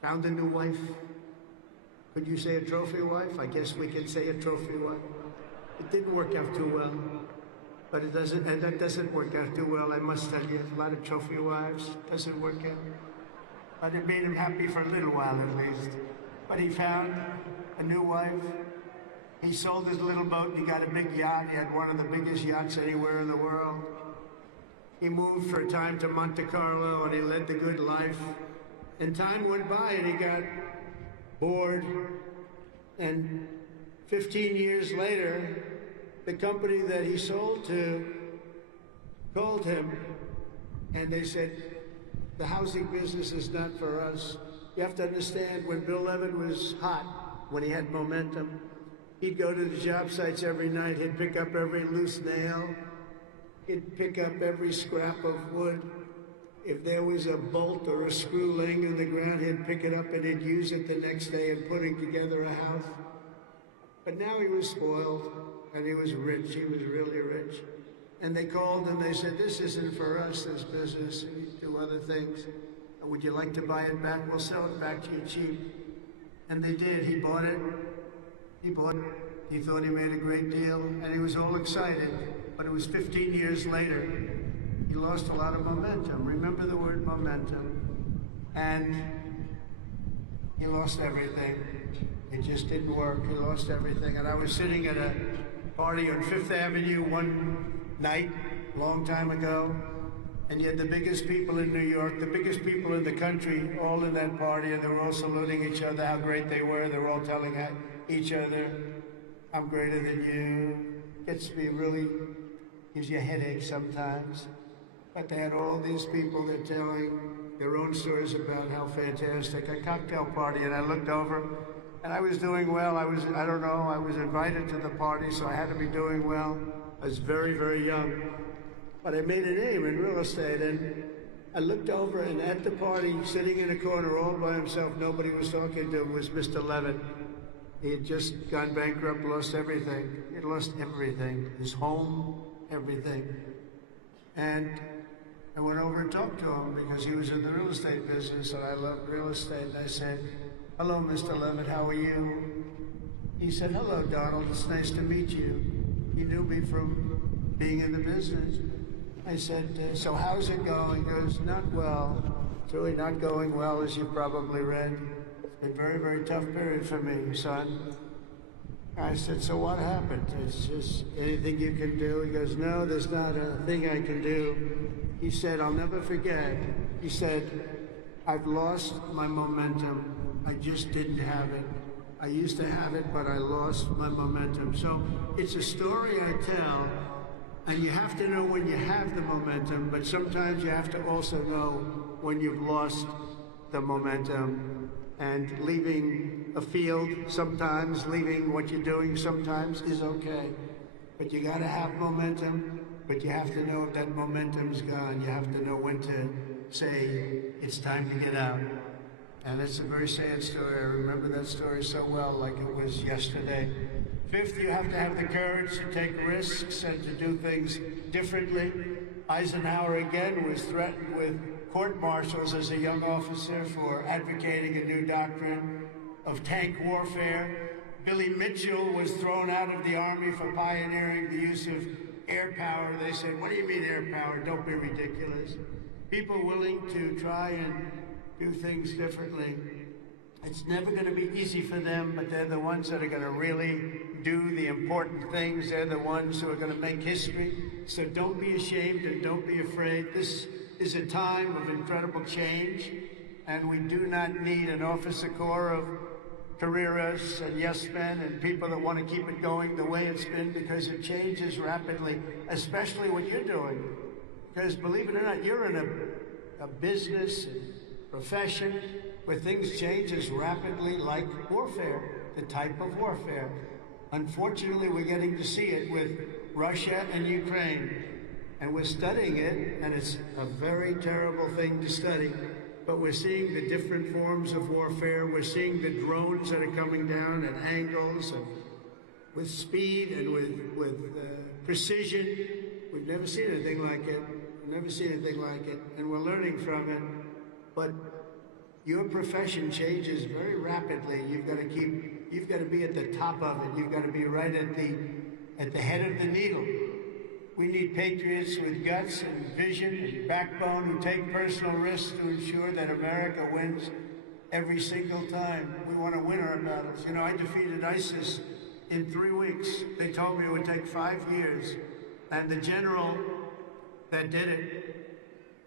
found a new wife. Could you say a trophy wife? I guess we can say a trophy wife. It didn't work out too well, but it doesn't, and that doesn't work out too well, I must tell you. A lot of trophy wives, doesn't work out. But it made him happy for a little while at least. But he found a new wife. He sold his little boat and he got a big yacht. He had one of the biggest yachts anywhere in the world. He moved for a time to Monte Carlo and he led the good life. And time went by and he got bored. And 15 years later, the company that he sold to called him and they said, the housing business is not for us. You have to understand, when Bill Levitt was hot, when he had momentum, he'd go to the job sites every night. He'd pick up every loose nail. He'd pick up every scrap of wood. If there was a bolt or a screw laying on the ground, he'd pick it up and he'd use it the next day in putting together a house. But now he was spoiled and he was rich. He was really rich. And they called and they said, this isn't for us, this business. We do other things. Would you like to buy it back? We'll sell it back to you cheap. And they did. He bought it. He bought it. He thought he made a great deal, and he was all excited. But it was 15 years later. He lost a lot of momentum. Remember the word momentum. And he lost everything. It just didn't work. He lost everything. And I was sitting at a party on Fifth Avenue one night, a long time ago. And you had the biggest people in New York, the biggest people in the country, all in that party, and they were all saluting each other, how great they were. They were all telling each other, I'm greater than you. Gets me really, gives you a headache sometimes. But they had all these people that telling their own stories about how fantastic. A cocktail party, and I looked over, and I was doing well. I was invited to the party, so I had to be doing well. I was very, very young. But I made a name in real estate, and I looked over, and at the party, sitting in a corner all by himself, nobody was talking to him, was Mr. Levitt. He had just gone bankrupt, lost everything. He had lost everything, his home, everything. And I went over and talked to him because he was in the real estate business, and I loved real estate. And I said, hello, Mr. Levitt, how are you? He said, hello, Donald, it's nice to meet you. He knew me from being in the business. I said, so how's it going? He goes, not well. It's really not going well, as you've probably read. It's been a very, very tough period for me, son. I said, so what happened? It's just anything you can do? He goes, no, there's not a thing I can do. He said, I'll never forget. He said, I've lost my momentum. I just didn't have it. I used to have it, but I lost my momentum. So it's a story I tell, and you have to know when you have the momentum, but sometimes you have to also know when you've lost the momentum. And leaving a field sometimes, leaving what you're doing sometimes is okay. But you gotta have momentum, but you have to know if that momentum's gone. You have to know when to say, it's time to get out. And it's a very sad story. I remember that story so well, like it was yesterday. Fifth, you have to have the courage to take risks and to do things differently. Eisenhower again was threatened with court-martials as a young officer for advocating a new doctrine of tank warfare. Billy Mitchell was thrown out of the Army for pioneering the use of air power. They said, what do you mean air power? Don't be ridiculous. People willing to try and do things differently. It's never going to be easy for them, but they're the ones that are going to really do the important things. They're the ones who are going to make history. So don't be ashamed and don't be afraid. This is a time of incredible change, and we do not need an officer corps of careerists and yes men and people that want to keep it going the way it's been, because it changes rapidly, especially what you're doing. Because believe it or not, you're in a business and profession where things change as rapidly like warfare, the type of warfare. Unfortunately, we're getting to see it with Russia and Ukraine. And we're studying it, and it's a very terrible thing to study. But we're seeing the different forms of warfare. We're seeing the drones that are coming down at angles and with speed and with precision. We've never seen anything like it. We've never seen anything like it, and we're learning from it. But your profession changes very rapidly. You've got to be at the top of it. You've got to be right at the head of the needle. We need patriots with guts and vision and backbone who take personal risks to ensure that America wins every single time. We want to win our battles. You know, I defeated ISIS in 3 weeks. They told me it would take 5 years. And the general that did it,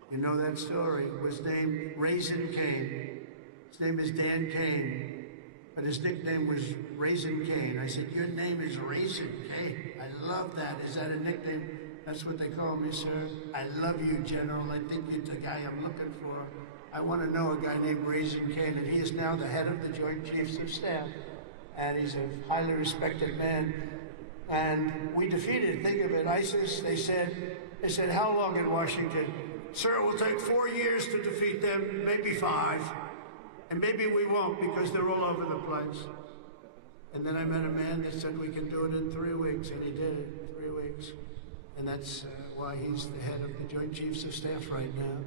you know that story, was named Raisin Cane. His name is Dan Cane, but his nickname was Raisin Cane. I said, your name is Raisin Cane. I love that. Is that a nickname? That's what they call me, sir. I love you, General. I think you're the guy I'm looking for. I want to know a guy named Raisin Cane, and he is now the head of the Joint Chiefs of Staff. And he's a highly respected man. And we defeated, think of it, ISIS. They said, how long in Washington? Sir, it will take 4 years to defeat them, maybe 5. And maybe we won't, because they're all over the place. And then I met a man that said we can do it in 3 weeks, and he did it in 3 weeks. And that's why he's the head of the Joint Chiefs of Staff right now.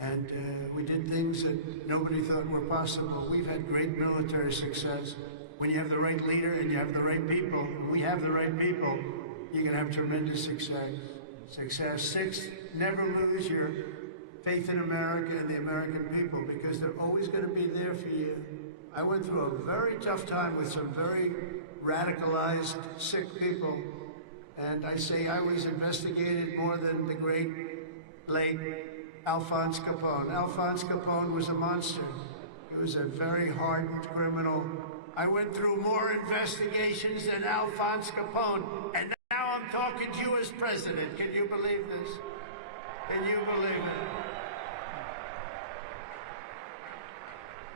And we did things that nobody thought were possible. We've had great military success. When you have the right leader and you have the right people, and we have the right people, you can have tremendous success. Sixth, never lose your faith in America and the American people, because they're always going to be there for you. I went through a very tough time with some very radicalized, sick people. And I say I was investigated more than the great, late Alphonse Capone. Alphonse Capone was a monster. He was a very hardened criminal. I went through more investigations than Alphonse Capone, and now I'm talking to you as president. Can you believe this? Can you believe it?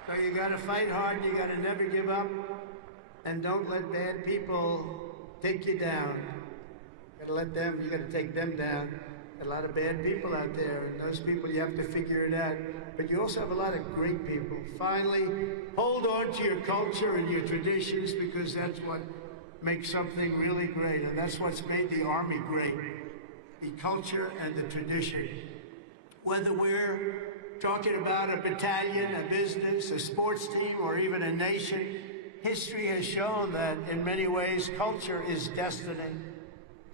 So you gotta fight hard, you gotta never give up, and don't let bad people take you down. You gotta take them down. A lot of bad people out there, and those people, you have to figure it out. But you also have a lot of great people. Finally, hold on to your culture and your traditions, because that's what makes something really great, and that's what's made the Army great. The culture and the tradition. Whether we're talking about a battalion, a business, a sports team, or even a nation, history has shown that in many ways culture is destiny.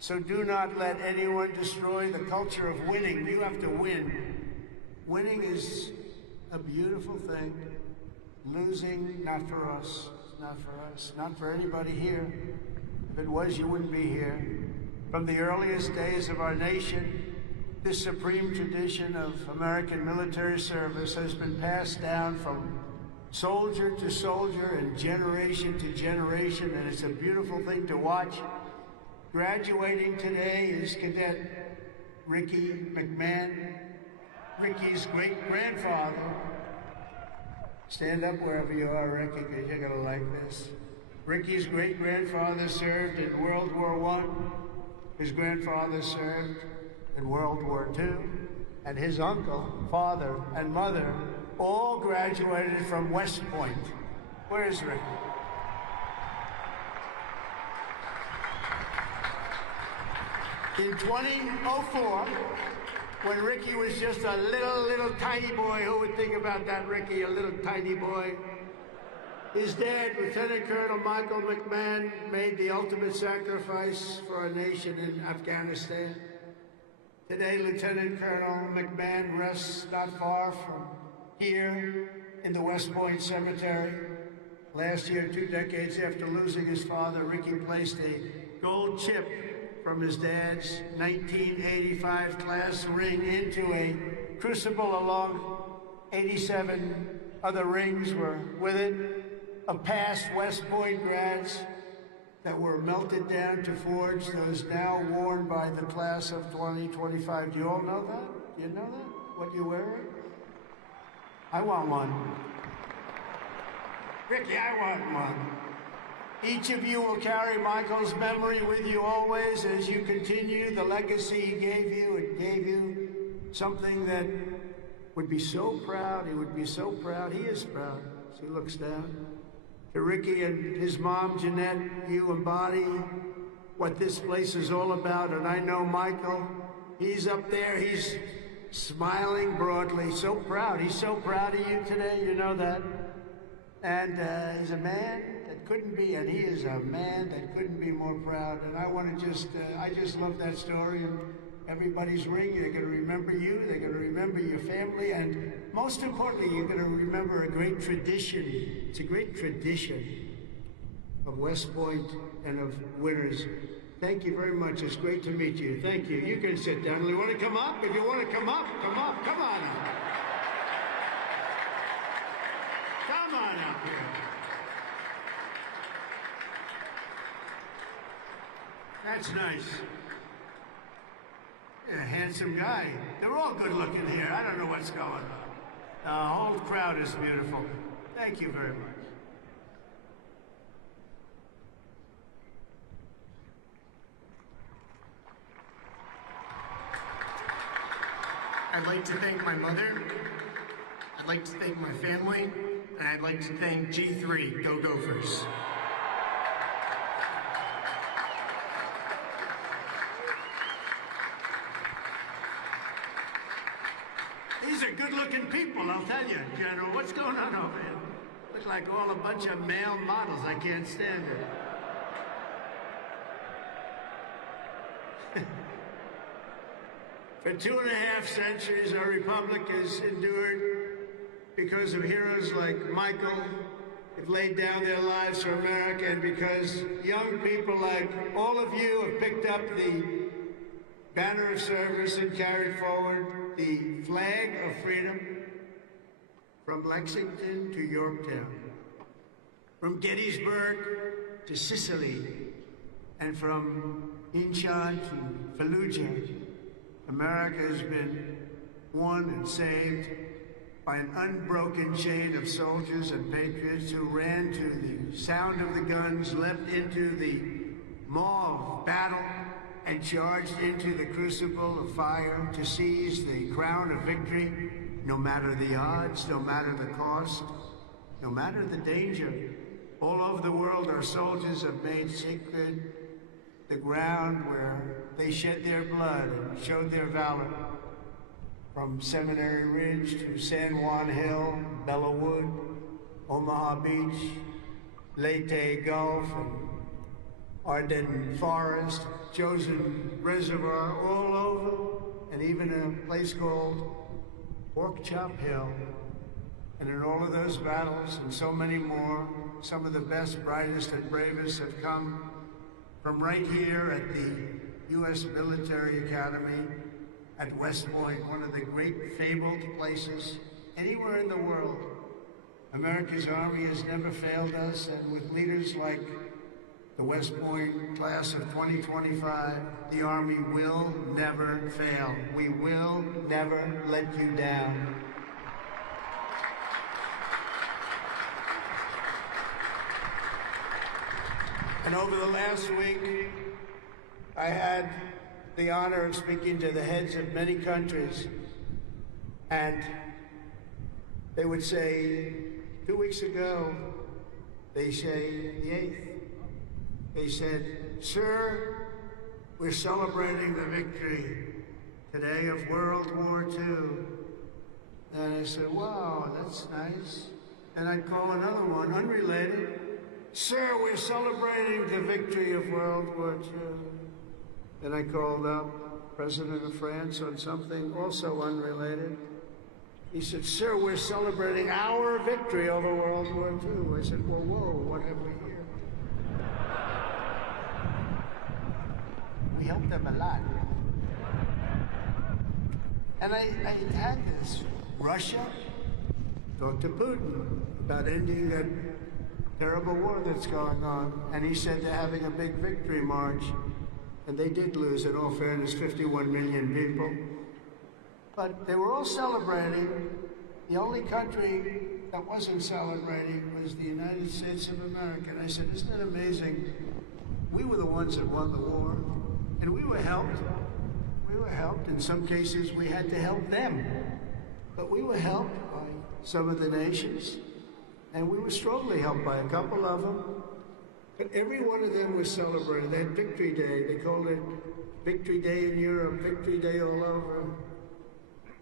So do not let anyone destroy the culture of winning. You have to win. Winning is a beautiful thing. Losing, not for us, not for us, not for anybody here. If it was, you wouldn't be here. From the earliest days of our nation, this supreme tradition of American military service has been passed down from soldier to soldier and generation to generation, and it's a beautiful thing to watch. Graduating today is Cadet Ricky McMahon, Ricky's great-grandfather. Stand up wherever you are, Ricky, because you're going to like this. Ricky's great-grandfather served in World War I. His grandfather served in World War II. And his uncle, father, and mother all graduated from West Point. Where's Ricky? In 2004, when Ricky was just a little tiny boy, who would think about that, Ricky, a little tiny boy? His dad, Lieutenant Colonel Michael McMahon, made the ultimate sacrifice for our nation in Afghanistan. Today, Lieutenant Colonel McMahon rests not far from here in the West Point Cemetery. Last year, 2 decades after losing his father, Ricky placed a gold chip from his dad's 1985 class ring into a crucible along 87 other rings were with it, of past West Point grads that were melted down to forge those now worn by the class of 2025. Do you all know that? Do you know that? What you're wearing? I want one. Ricky, I want one. Each of you will carry Michael's memory with you always as you continue the legacy he gave you. It gave you something that would be so proud. He would be so proud. He is proud. As he looks down. To Ricky and his mom, Jeanette, you embody what this place is all about. And I know Michael, he's up there. He's smiling broadly. So proud. He's so proud of you today. You know that. And he's a man that couldn't be, and he is a man that couldn't be more proud. And I want to I just love that story. And everybody's ring, they're going to remember you, they're going to remember your family, and most importantly, you're going to remember a great tradition. It's a great tradition of West Point and of winners. Thank you very much. It's great to meet you. Thank you. You can sit down. You want to come up? If you want to come up, come up. Come on up. Come on up here. That's nice. Yeah, handsome guy. They're all good looking here. I don't know what's going on. The whole crowd is beautiful. Thank you very much. I'd like to thank my mother, I'd like to thank my family, and I'd like to thank G3, Go Gophers. These are good-looking people, I'll tell you, General. What's going on over here? Look like all a bunch of male models. I can't stand it. For 2.5 centuries, our republic has endured because of heroes like Michael who've laid down their lives for America, and because young people like all of you have picked up the banner of service and carried forward the flag of freedom from Lexington to Yorktown, from Gettysburg to Sicily, and from Incheon to Fallujah. America has been won and saved by an unbroken chain of soldiers and patriots who ran to the sound of the guns, leapt into the maw of battle, and charged into the crucible of fire to seize the crown of victory, no matter the odds, no matter the cost, no matter the danger. All over the world, our soldiers have made sacred the ground where they shed their blood and showed their valor. From Seminary Ridge to San Juan Hill, Belleau Wood, Omaha Beach, Leyte Gulf, and Ardennes Forest, Chosin Reservoir, all over, and even a place called Pork Chop Hill. And in all of those battles and so many more, some of the best, brightest, and bravest have come from right here at the U.S. Military Academy at West Point, one of the great fabled places anywhere in the world. America's Army has never failed us, and with leaders like the West Point class of 2025, the Army will never fail. We will never let you down. And over the last week, I had the honor of speaking to the heads of many countries, and they would say, 2 weeks ago, they say the 8th, they said, "Sir, we're celebrating the victory today of World War II." And I said, "Wow, that's nice." And I'd call another one, unrelated, "Sir, we're celebrating the victory of World War II." Then I called up President of France on something also unrelated. He said, "Sir, we're celebrating our victory over World War II." I said, "Well, whoa, what have we here?" We helped them a lot. And I had this. Russia talked to Putin about ending that terrible war that's going on. And he said they're having a big victory march. And they did lose, in all fairness, 51 million people. But they were all celebrating. The only country that wasn't celebrating was the United States of America. And I said, "Isn't it amazing? We were the ones that won the war. And we were helped. We were helped. In some cases, we had to help them. But we were helped by some of the nations. And we were strongly helped by a couple of them. But every one of them was celebrated. That Victory Day, they called it Victory Day in Europe, Victory Day all over.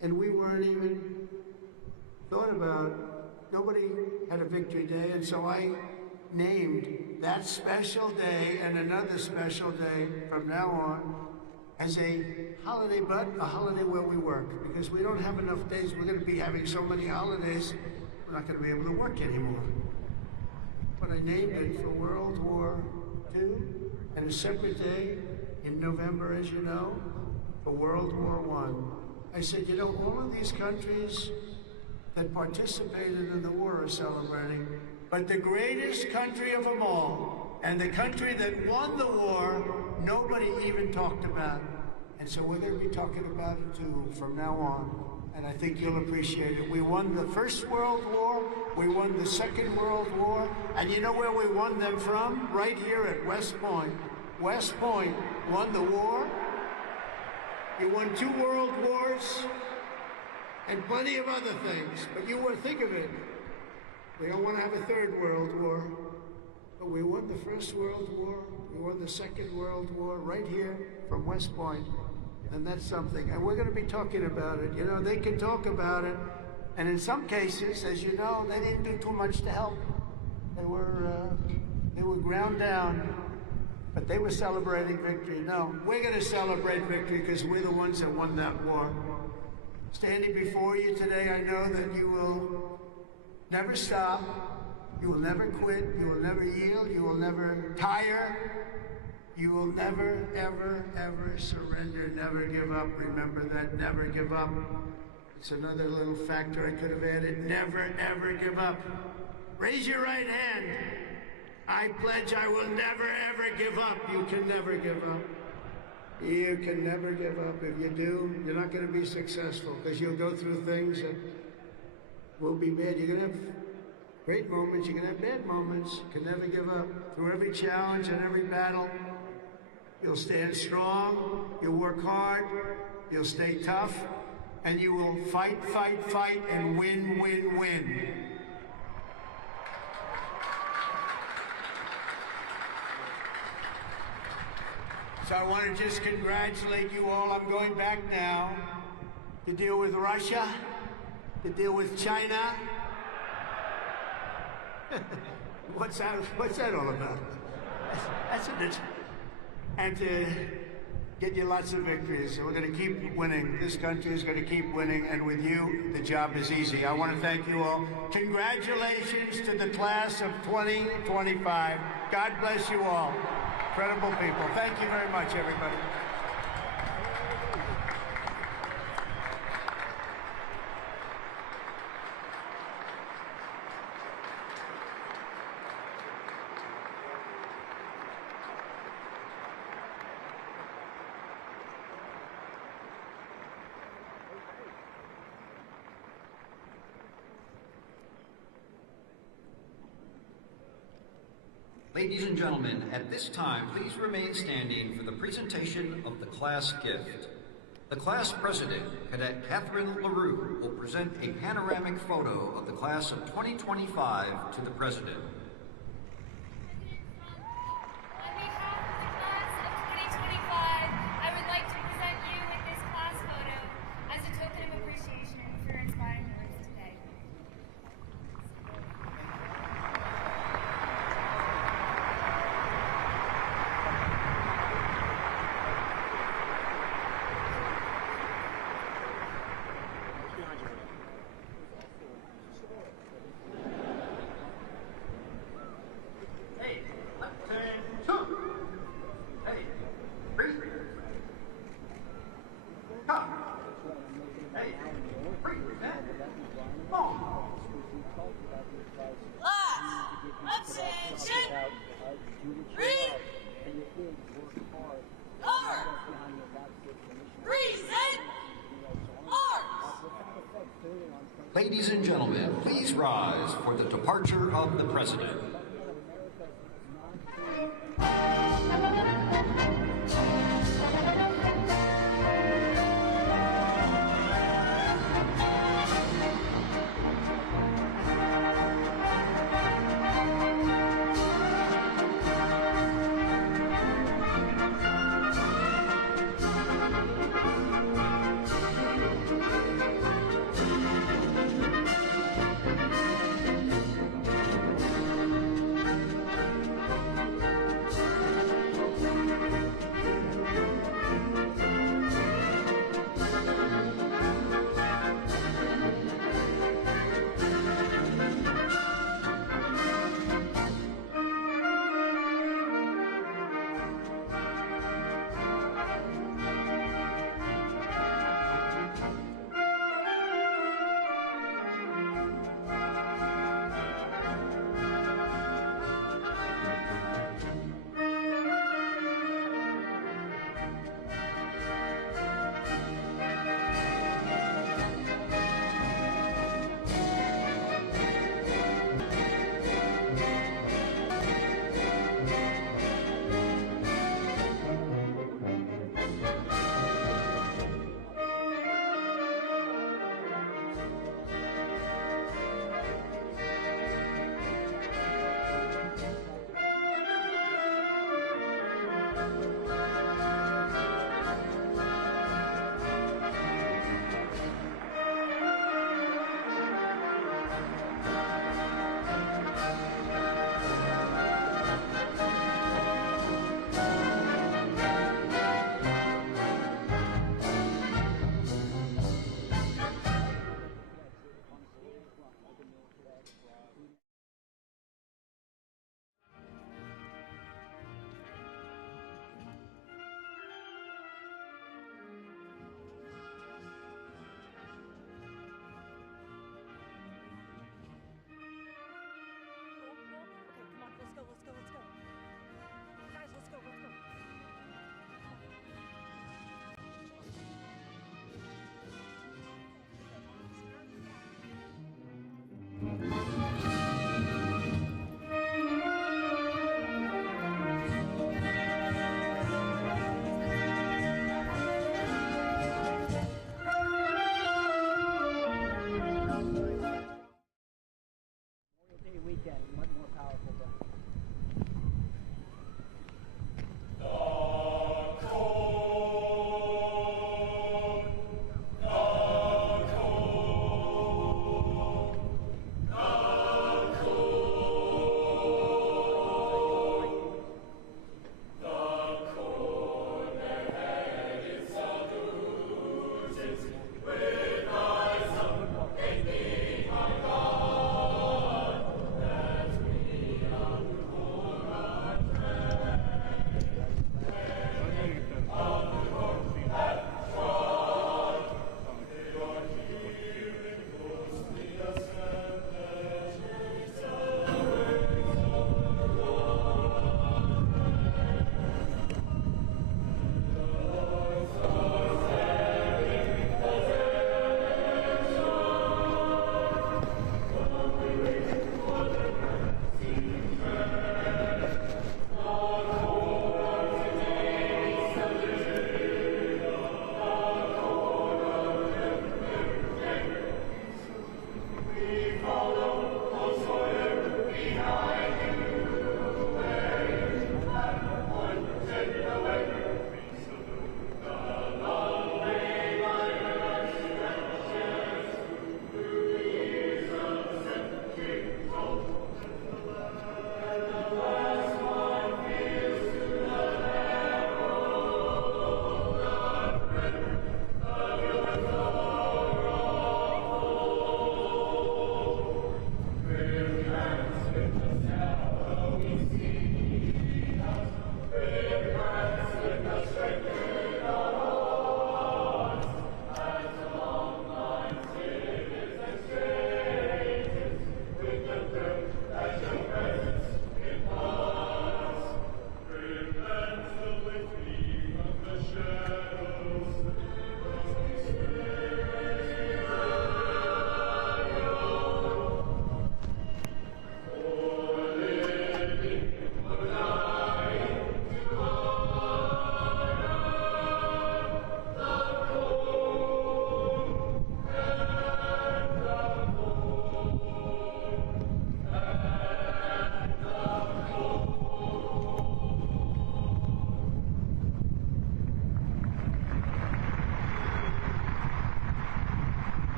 And we weren't even thought about. Nobody had a Victory Day, and so I named that special day and another special day from now on as a holiday, but a holiday where we work, because we don't have enough days. We're going to be having so many holidays, we're not going to be able to work anymore. But I named it for World War II, and a separate day in November, as you know, for World War I. I said, you know, all of these countries that participated in the war are celebrating, but the greatest country of them all, and the country that won the war, nobody even talked about. And so we're going to be talking about it too from now on. And I think you'll appreciate it. We won the First World War, we won the Second World War, and you know where we won them from? Right here at West Point. West Point won the war. You won 2 world wars and plenty of other things, but you wouldn't think of it. We don't want to have a 3rd World War, but we won the First World War, we won the Second World War right here from West Point. And that's something, and we're going to be talking about it. You know, they can talk about it, and in some cases, as you know, they didn't do too much to help. They were ground down, but they were celebrating victory. No, we're going to celebrate victory because we're the ones that won that war. Standing before you today, I know that you will never stop, you will never quit, you will never yield, you will never tire. You will never, ever, ever surrender, never give up. Remember that, never give up. It's another little factor I could have added. Never, ever give up. Raise your right hand. I pledge I will never, ever give up. You can never give up. You can never give up. If you do, you're not going to be successful because you'll go through things that will be bad. You're going to have great moments. You're going to have bad moments. You can never give up. Through every challenge and every battle, you'll stand strong, you'll work hard, you'll stay tough, and you will fight, fight, fight, and win, win, win. So I want to just congratulate you all. I'm going back now to deal with Russia, to deal with China. What's that all about? That's and to get you lots of victories. So we're going to keep winning. This country is going to keep winning, and with you, the job is easy. I want to thank you all. Congratulations to the class of 2025. God bless you all. Incredible people. Thank you very much, everybody. Ladies and gentlemen, at this time, please remain standing for the presentation of the class gift. The class president, Cadet Catherine LaRue, will present a panoramic photo of the class of 2025 to the president. On behalf of the class of 2025, I would like to present you with this class photo as a token of appreciation for your inspiring words today. Hey, attention! Hey, freeze! Come! Hey, freeze! Boom! Class, attention! Read! Over! Present! Arms! Ladies and gentlemen, please rise for the departure of the president.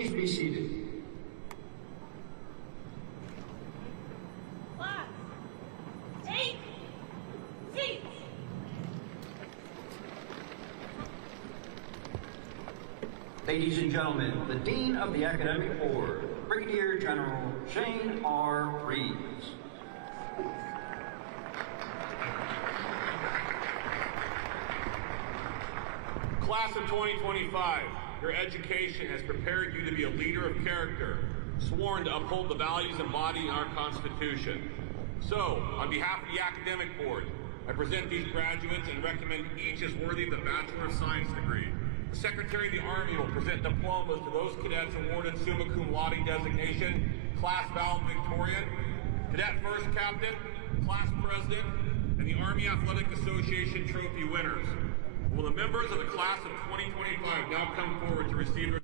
Please be seated. Class, take seats. Ladies and gentlemen, the Dean of the Academic Board, Brigadier General Shane R. Reeves. Class of 2025, your education has prepared you to be a leader of character, sworn to uphold the values embodied in our Constitution. So, on behalf of the Academic Board, I present these graduates and recommend each as worthy of the Bachelor of Science degree. The Secretary of the Army will present diplomas to those cadets awarded summa cum laude designation, Class Valedictorian, Cadet First Captain, Class President, and the Army Athletic Association trophy winners. Will the members of the Class of 2025 now come forward to receive their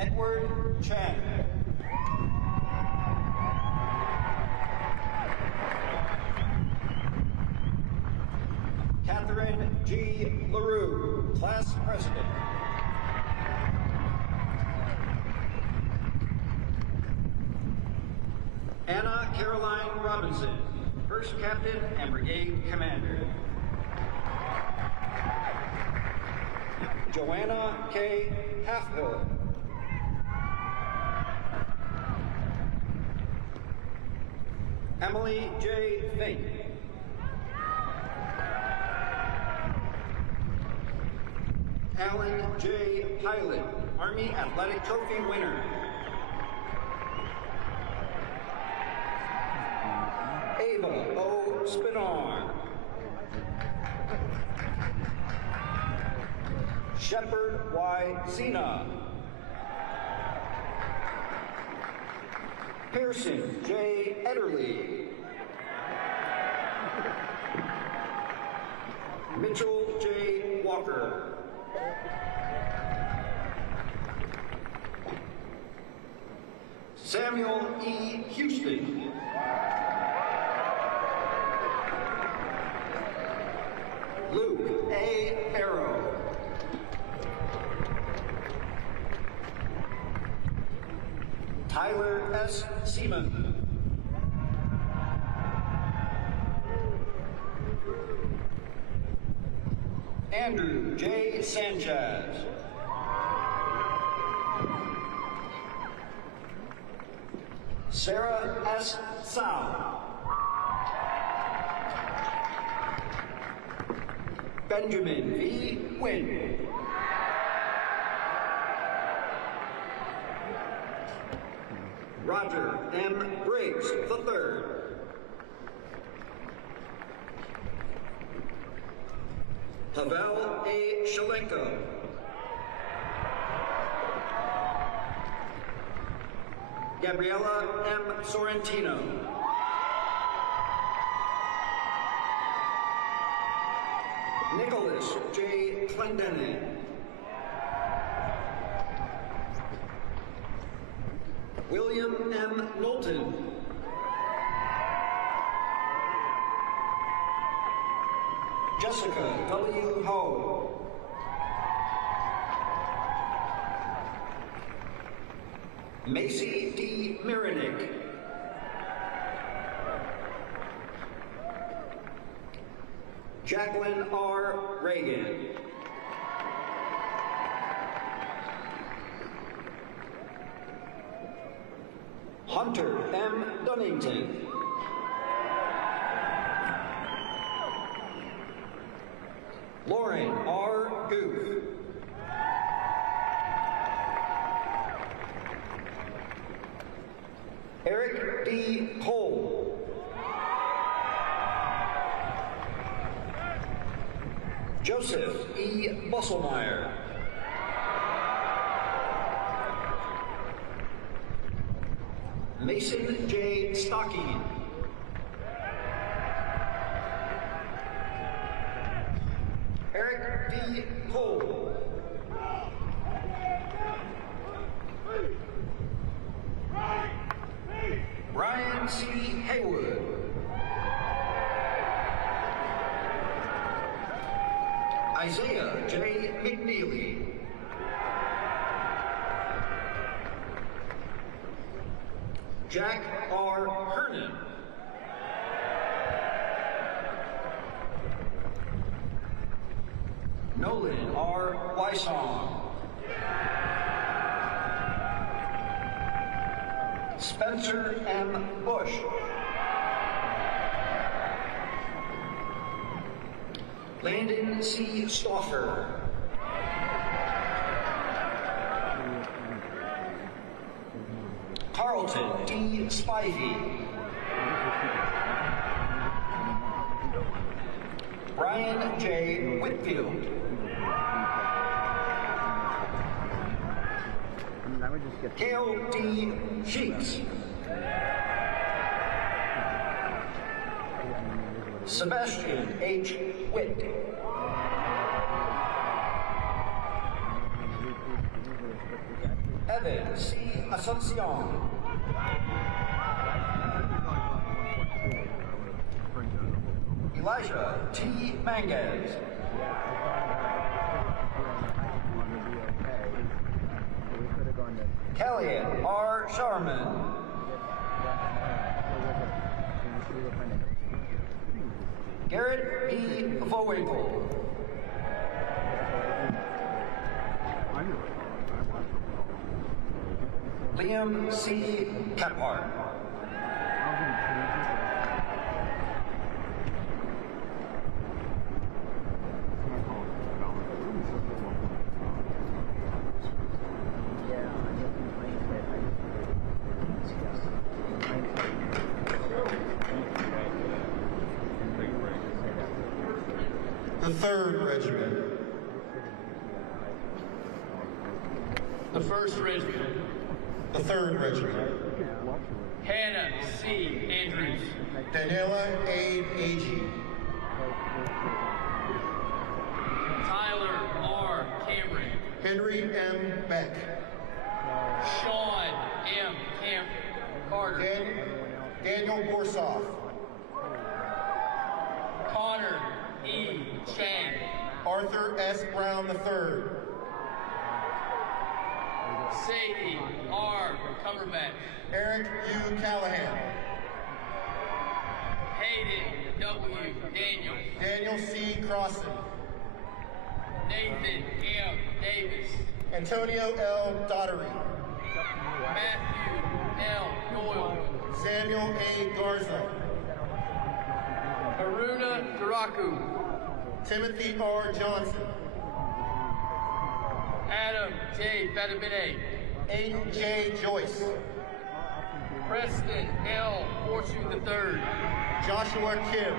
Edward Chen. Catherine G. LaRue, Class President. Anna Caroline Robinson, First Captain and Brigade Commander. Joanna K. Halfhill. Emily J. Fink. Alan J. Pilot, Army Athletic Trophy winner. Ava O. Spinar. Shepard Y. Zena. Pearson J. Ederly. Mitchell J. Walker. Samuel E. Houston. Luke A. Arrow. Tyler S. Seaman. Andrew J. Sanchez. Sarah S. Sao. Benjamin V. Wynn. Roger M. Briggs III. Pavel A. Shalenko. Gabriela M. Sorrentino. Nicholas J. Clendenin. William M. Knowlton. Jessica W. Ho. Macy D. Mirinick. Jacqueline R. Reagan. Hunter M. Dunnington. Lauren R. Goof. Eric D. Cole. Joseph E. Busselmeyer. Mason J. Stocking. Eric D. Cole. Brian C. Haywood. Isaiah J. McNeely. Jack R. Hernan. Nolan R. Wysong. Spencer M. Bush. Landon C. Stauffer. Carlton D. Spivey. Brian J. Whitfield. Cale D. Sheets. Sebastian H. Witt. Evan C. Asuncion. Elijah T. Mangas. Kellyanne R. Sharman. Garrett B. Voigel. Liam C. Kephart. The 3rd Regiment. The 1st Regiment. The 3rd Regiment. Hannah C. Andrews. Daniela A. Agee. Tyler R. Cameron. Henry M. Beck. Sean M. Carter. Daniel Borsoff. Connor E. Chang. Arthur S. Brown III. Sadie R. Cumberbatch. Eric U. Callahan. Hayden W. Daniel. Daniel C. Crossan. Nathan M. Davis. Antonio L. Daughtery. Matthew L. Doyle. Samuel A. Garza. Haruna Duraku. Timothy R. Johnson. Adam J. Fedabine. Aiden J. Joyce. Preston L. Fortune III. Joshua Kim.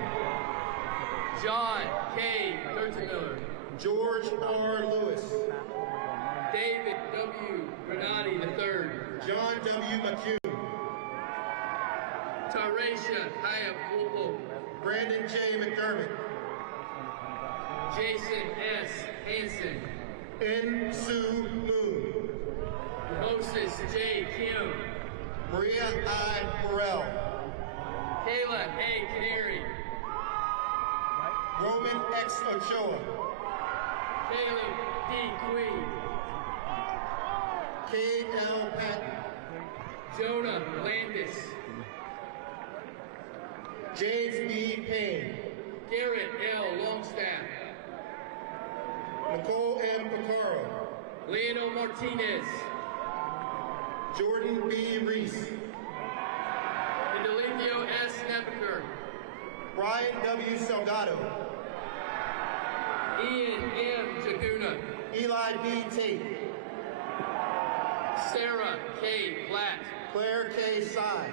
John K. Kurtzmiller. George R. Lewis. David W. Granati III. John W. McCune. Tarisha Hayab Wolfo. Brandon J. McDermott. Jason S. Hansen. N. Sue Moon. Moses J. Kim. Maria I. Morel. Kayla A. Canary. Roman X. Ochoa. Caleb D. Queen. Cade L. Patton. Jonah Landis. James B. Payne. Garrett L. Longstaff. Nicole M. Picaro. Leonel Martinez. Jordan B. Reese. Indelithio S. Nebaker. Brian W. Salgado. Ian M. Jaguna. Eli B. Tate. Sarah K. Platt. Claire K. Sy.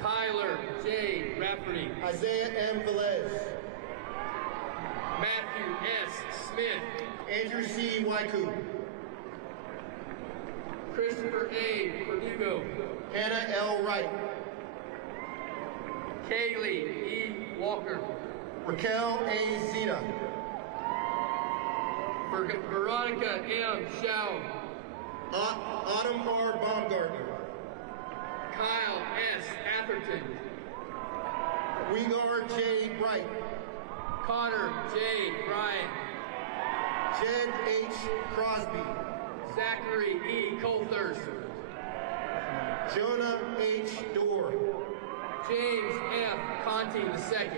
Tyler J. Rafferty. Isaiah M. Velez. Matthew S. Smith. Andrew C. Waiku. Christopher A. Verdugo. Hannah L. Wright. Kaylee E. Walker. Raquel A. Zeta. Veronica M. Shao. Autumn R. Baumgartner. Kyle S. Atherton. Uyghur J. Bright. Connor J. Bryant. Jed H. Crosby. Zachary E. Colthurst. Jonah H. Dorr. James F. Conti II.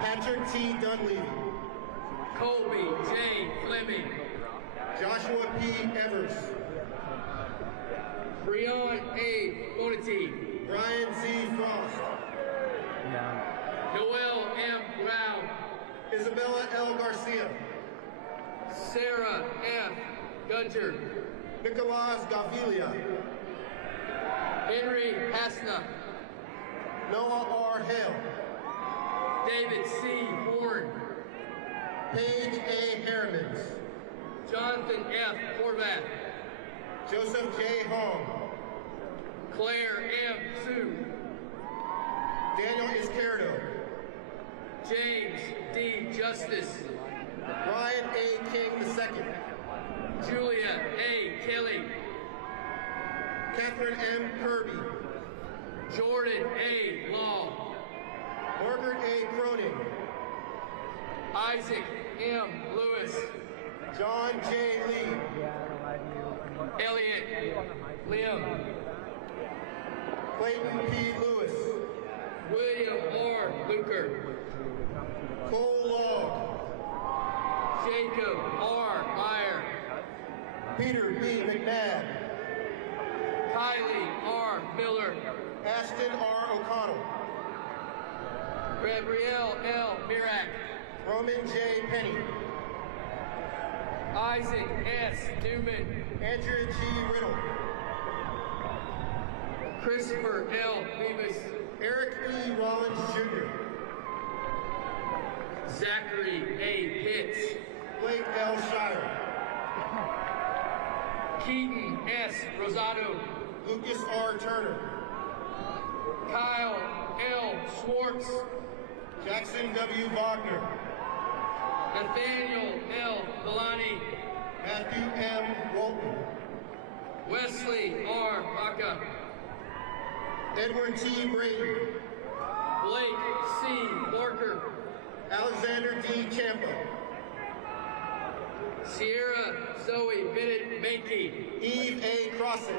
Patrick T. Dunleavy. Colby J. Fleming. Joshua P. Evers. Breon A. Bonity. Brian Z. Frost. Noel M. Brown. Isabella L. Garcia. Sarah F. Gunter. Nicolas Gavilia. Henry Hasna. Noah R. Hale. David C. Horn. Paige A. Harrimans. Jonathan F. Horvath. Joseph J. Hong. Claire M. Sue. Daniel Izquierdo. James D. Justice. Ryan A. King II. Julia A. Kelly. Catherine M. Kirby. Jordan A. Law. Margaret A. Cronin. Isaac M. Lewis. John J. Lee. Elliot Lim. Clayton P. Lewis. William R. Luker. Cole Long. Jacob R. Meyer. Peter B. McNabb. Kylie R. Miller. Ashton R. O'Connell. Gabrielle L. Mirak. Roman J. Penny. Isaac S. Newman. Andrea G. Riddle. Christopher L. Beavis. Eric E. Rollins Jr. Zachary A. Pitts. Blake L. Shire. Keaton S. Rosado. Lucas R. Turner. Kyle L. Schwartz. Jackson W. Wagner. Nathaniel L. Villani. Matthew M. Walton. Wesley R. Baca. Edward T. Brady. Blake C. Barker. Alexander D. Champa. Sierra Zoe Bennett Mankey. Eve A. Crossan.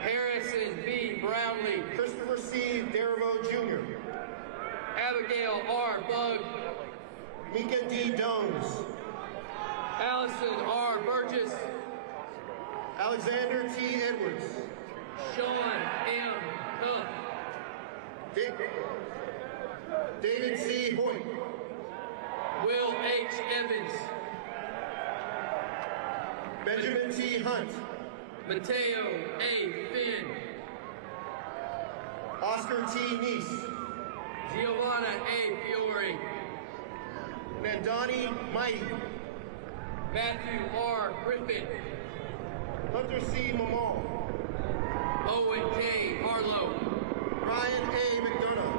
Harrison B. Brownlee. Christopher C. Derivo Jr. Abigail R. Bug. Mika D. Dones. Allison R. Burgess. Alexander T. Edwards. Sean M. Cuff. David C. Hoyt. Will H. Evans. Benjamin T. Hunt. Mateo A. Finn. Oscar T. Neese. Giovanna A. Fiore. Nandani Mighty. Matthew R. Griffin. Hunter C. Mamal. Owen K. Harlow. Ryan A. McDonough.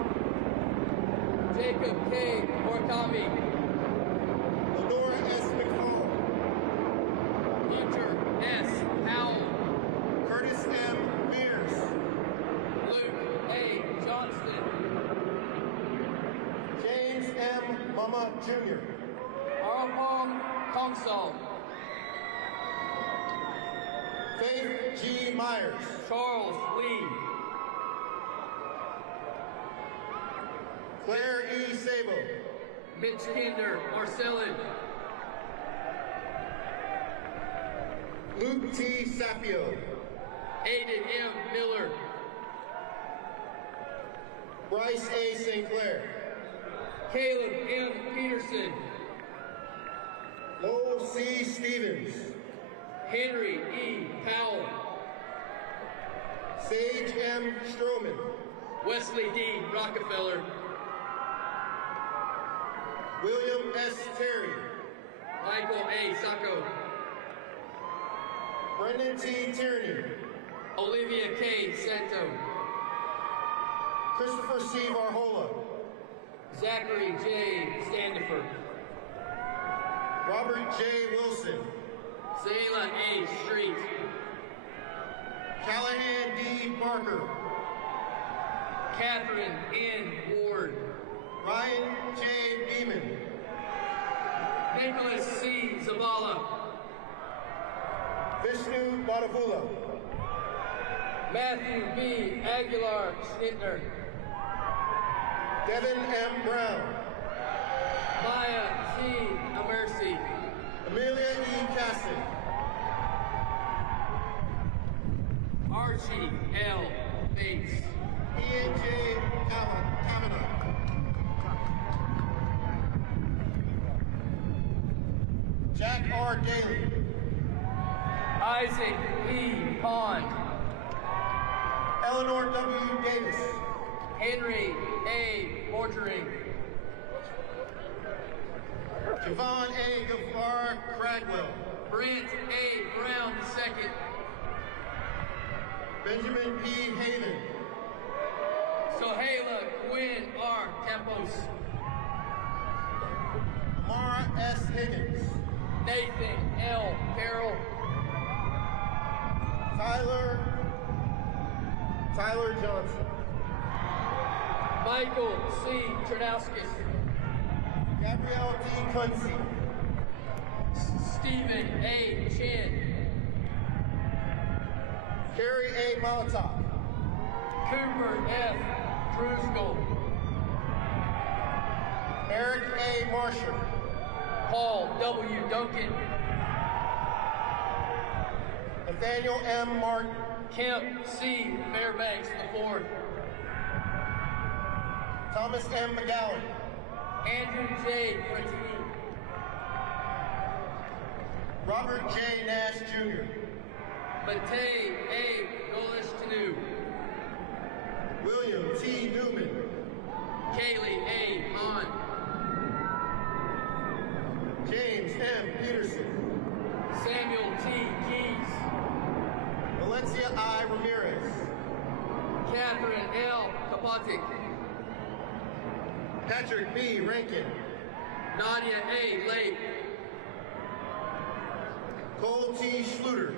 Jacob K. Orkami. Lenora S. McCall. Jr. Arapong Kongsal. Faith G. Myers. Charles Lee. Claire E. Sabo. Mitch Kinder Marcellin. Luke T. Sapio. Aiden M. Miller. Bryce A. Sinclair. Caleb M. Peterson. Lowell C. Stevens. Henry E. Powell. Sage M. Stroman. Wesley D. Rockefeller. William S. Terry. Michael A. Sacco. Brendan T. Tierney. Olivia K. Santo. Christopher C. Varhola. Zachary J. Standifer. Robert J. Wilson. Zayla A. Street. Callahan D. Barker. Catherine N. Ward. Ryan J. Beeman. Nicholas C. Zavala. Vishnu Badavula. Matthew B. Aguilar Schnittner. Devin M. Brown. Maya C. Amercy. Amelia E. Caston. Archie L. Bates. Ian J. Kavanaugh. Jack R. Daly. Isaac E. Pond. Eleanor W. Davis. Henry A. Borgering. Javon A. Gafar Cragwell. Brent A. Brown II. Benjamin P. Haven. Sohaila Gwen R. Campos. Amara S. Higgins. Nathan L. Carroll. Tyler Johnson. Michael C. Trnowskis. Gabrielle D. Kunze. Stephen A. Chin. Carrie A. Molotov. Cooper F. Druskull. Eric A. Marshall. Paul W. Duncan. Nathaniel M. Martin. Kemp C. Fairbanks IV. Thomas M. McGowan. Andrew J. Fritini. Robert J. Nash Jr. Matei A. Golish Tanu. William T. Newman. Kaylee A. Hahn. James M. Peterson. Samuel T. Keys. Valencia I. Ramirez. Catherine L. Kapatik. Patrick B. Rankin. Nadia A. Lake. Cole T. Schluter.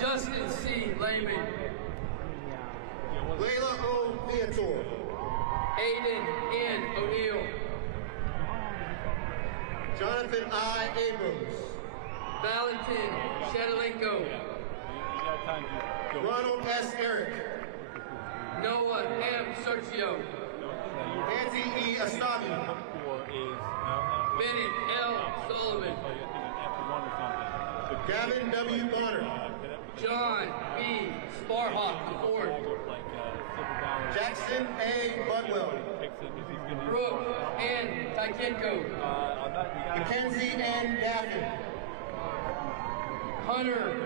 Justin C. Lehman. Layla O. Viator. Aiden N. O'Neill. Jonathan I. Abrams. Valentin Shadalenko. Ronald S. Eric. Noah M. Sergio. Nancy E. Astavi. Bennett L. Sullivan. Gavin W. Bonner. John B. Sparhawk IV. Jackson A. Budwell. Brooke N. Taikenko. Mackenzie N. Daffin. Hunter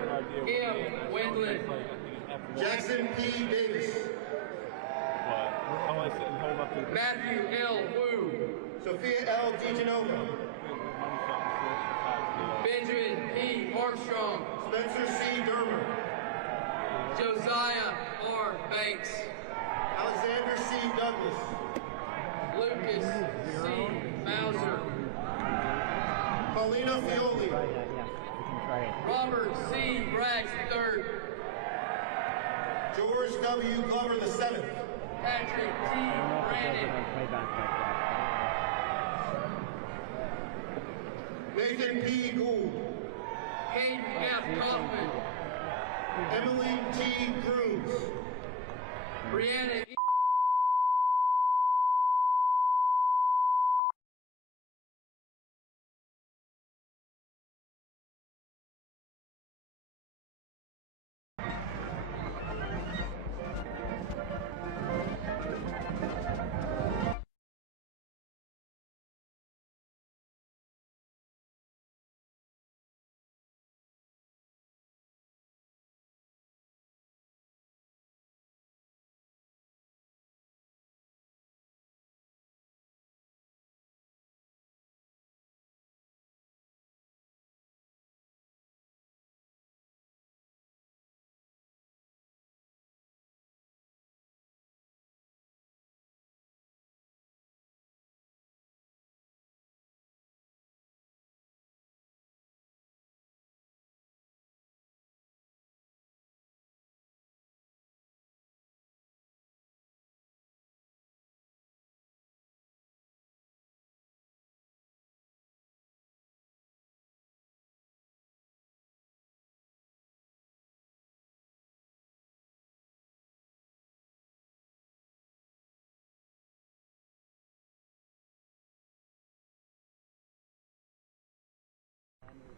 M. Wendland. Jackson P. Davis. Matthew L. Wu. Sophia L. DeGenova. Benjamin P. Armstrong. Spencer C. Dermer. Josiah R. Banks. Alexander C. Douglas. Lucas C. Mauser. Paulina Fioli. Robert C. Braggs III. George W. Glover VII. Patrick T. Brandon. Nathan P. Gould. Hayden F. Kaufman. Emily T. Cruz. Brianna E.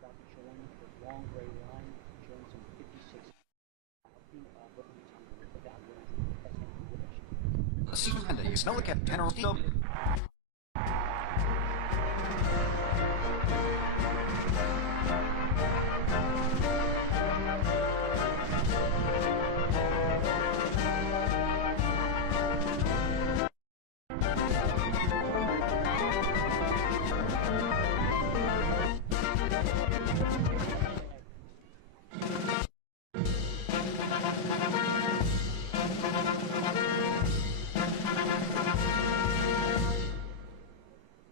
About to join the long gray line, showing some 56. Smell the General Steel.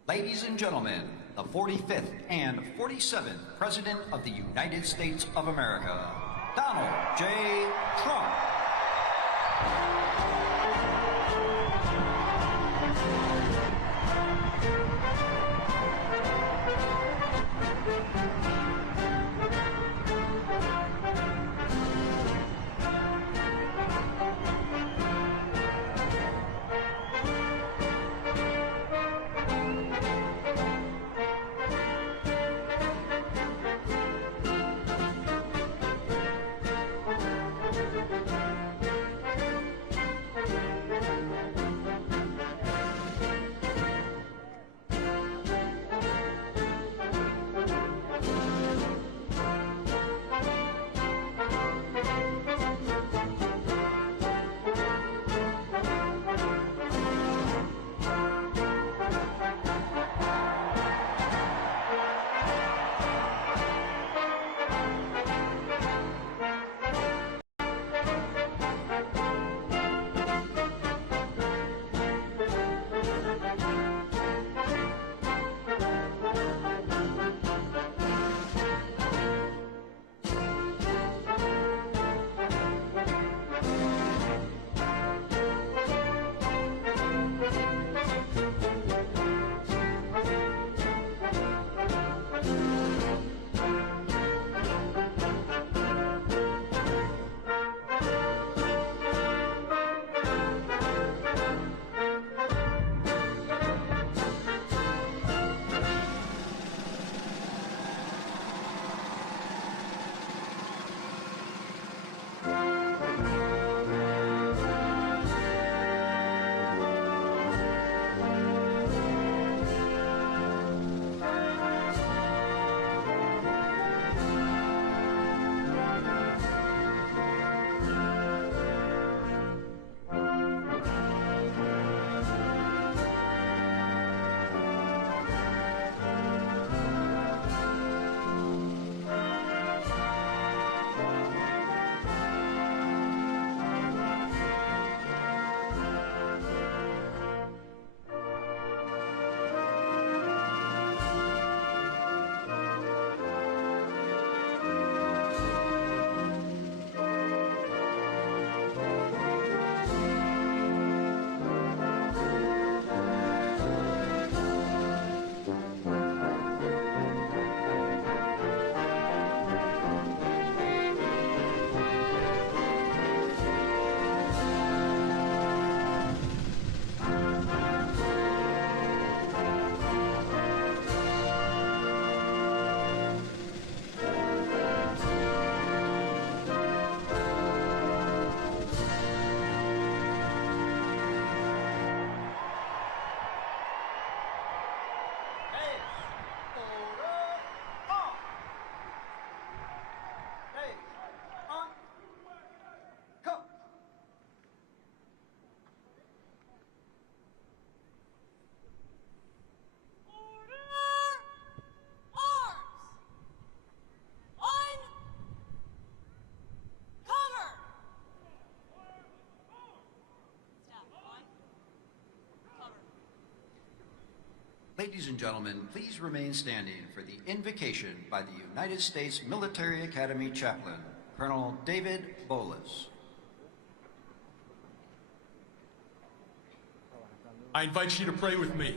Ladies and gentlemen, the 45th and 47th President of the United States of America, Donald J. Trump. Ladies and gentlemen, please remain standing for the invocation by the United States Military Academy Chaplain, Colonel David Bolas. I invite you to pray with me.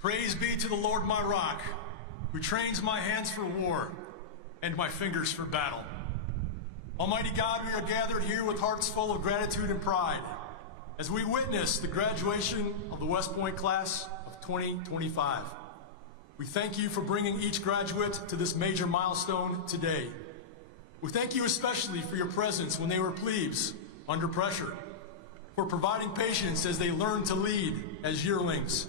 Praise be to the Lord my rock, who trains my hands for war and my fingers for battle. Almighty God, we are gathered here with hearts full of gratitude and pride as we witness the graduation of the West Point class of 2025. We thank you for bringing each graduate to this major milestone today. We thank you especially for your presence when they were plebes, under pressure, for providing patience as they learn to lead as yearlings,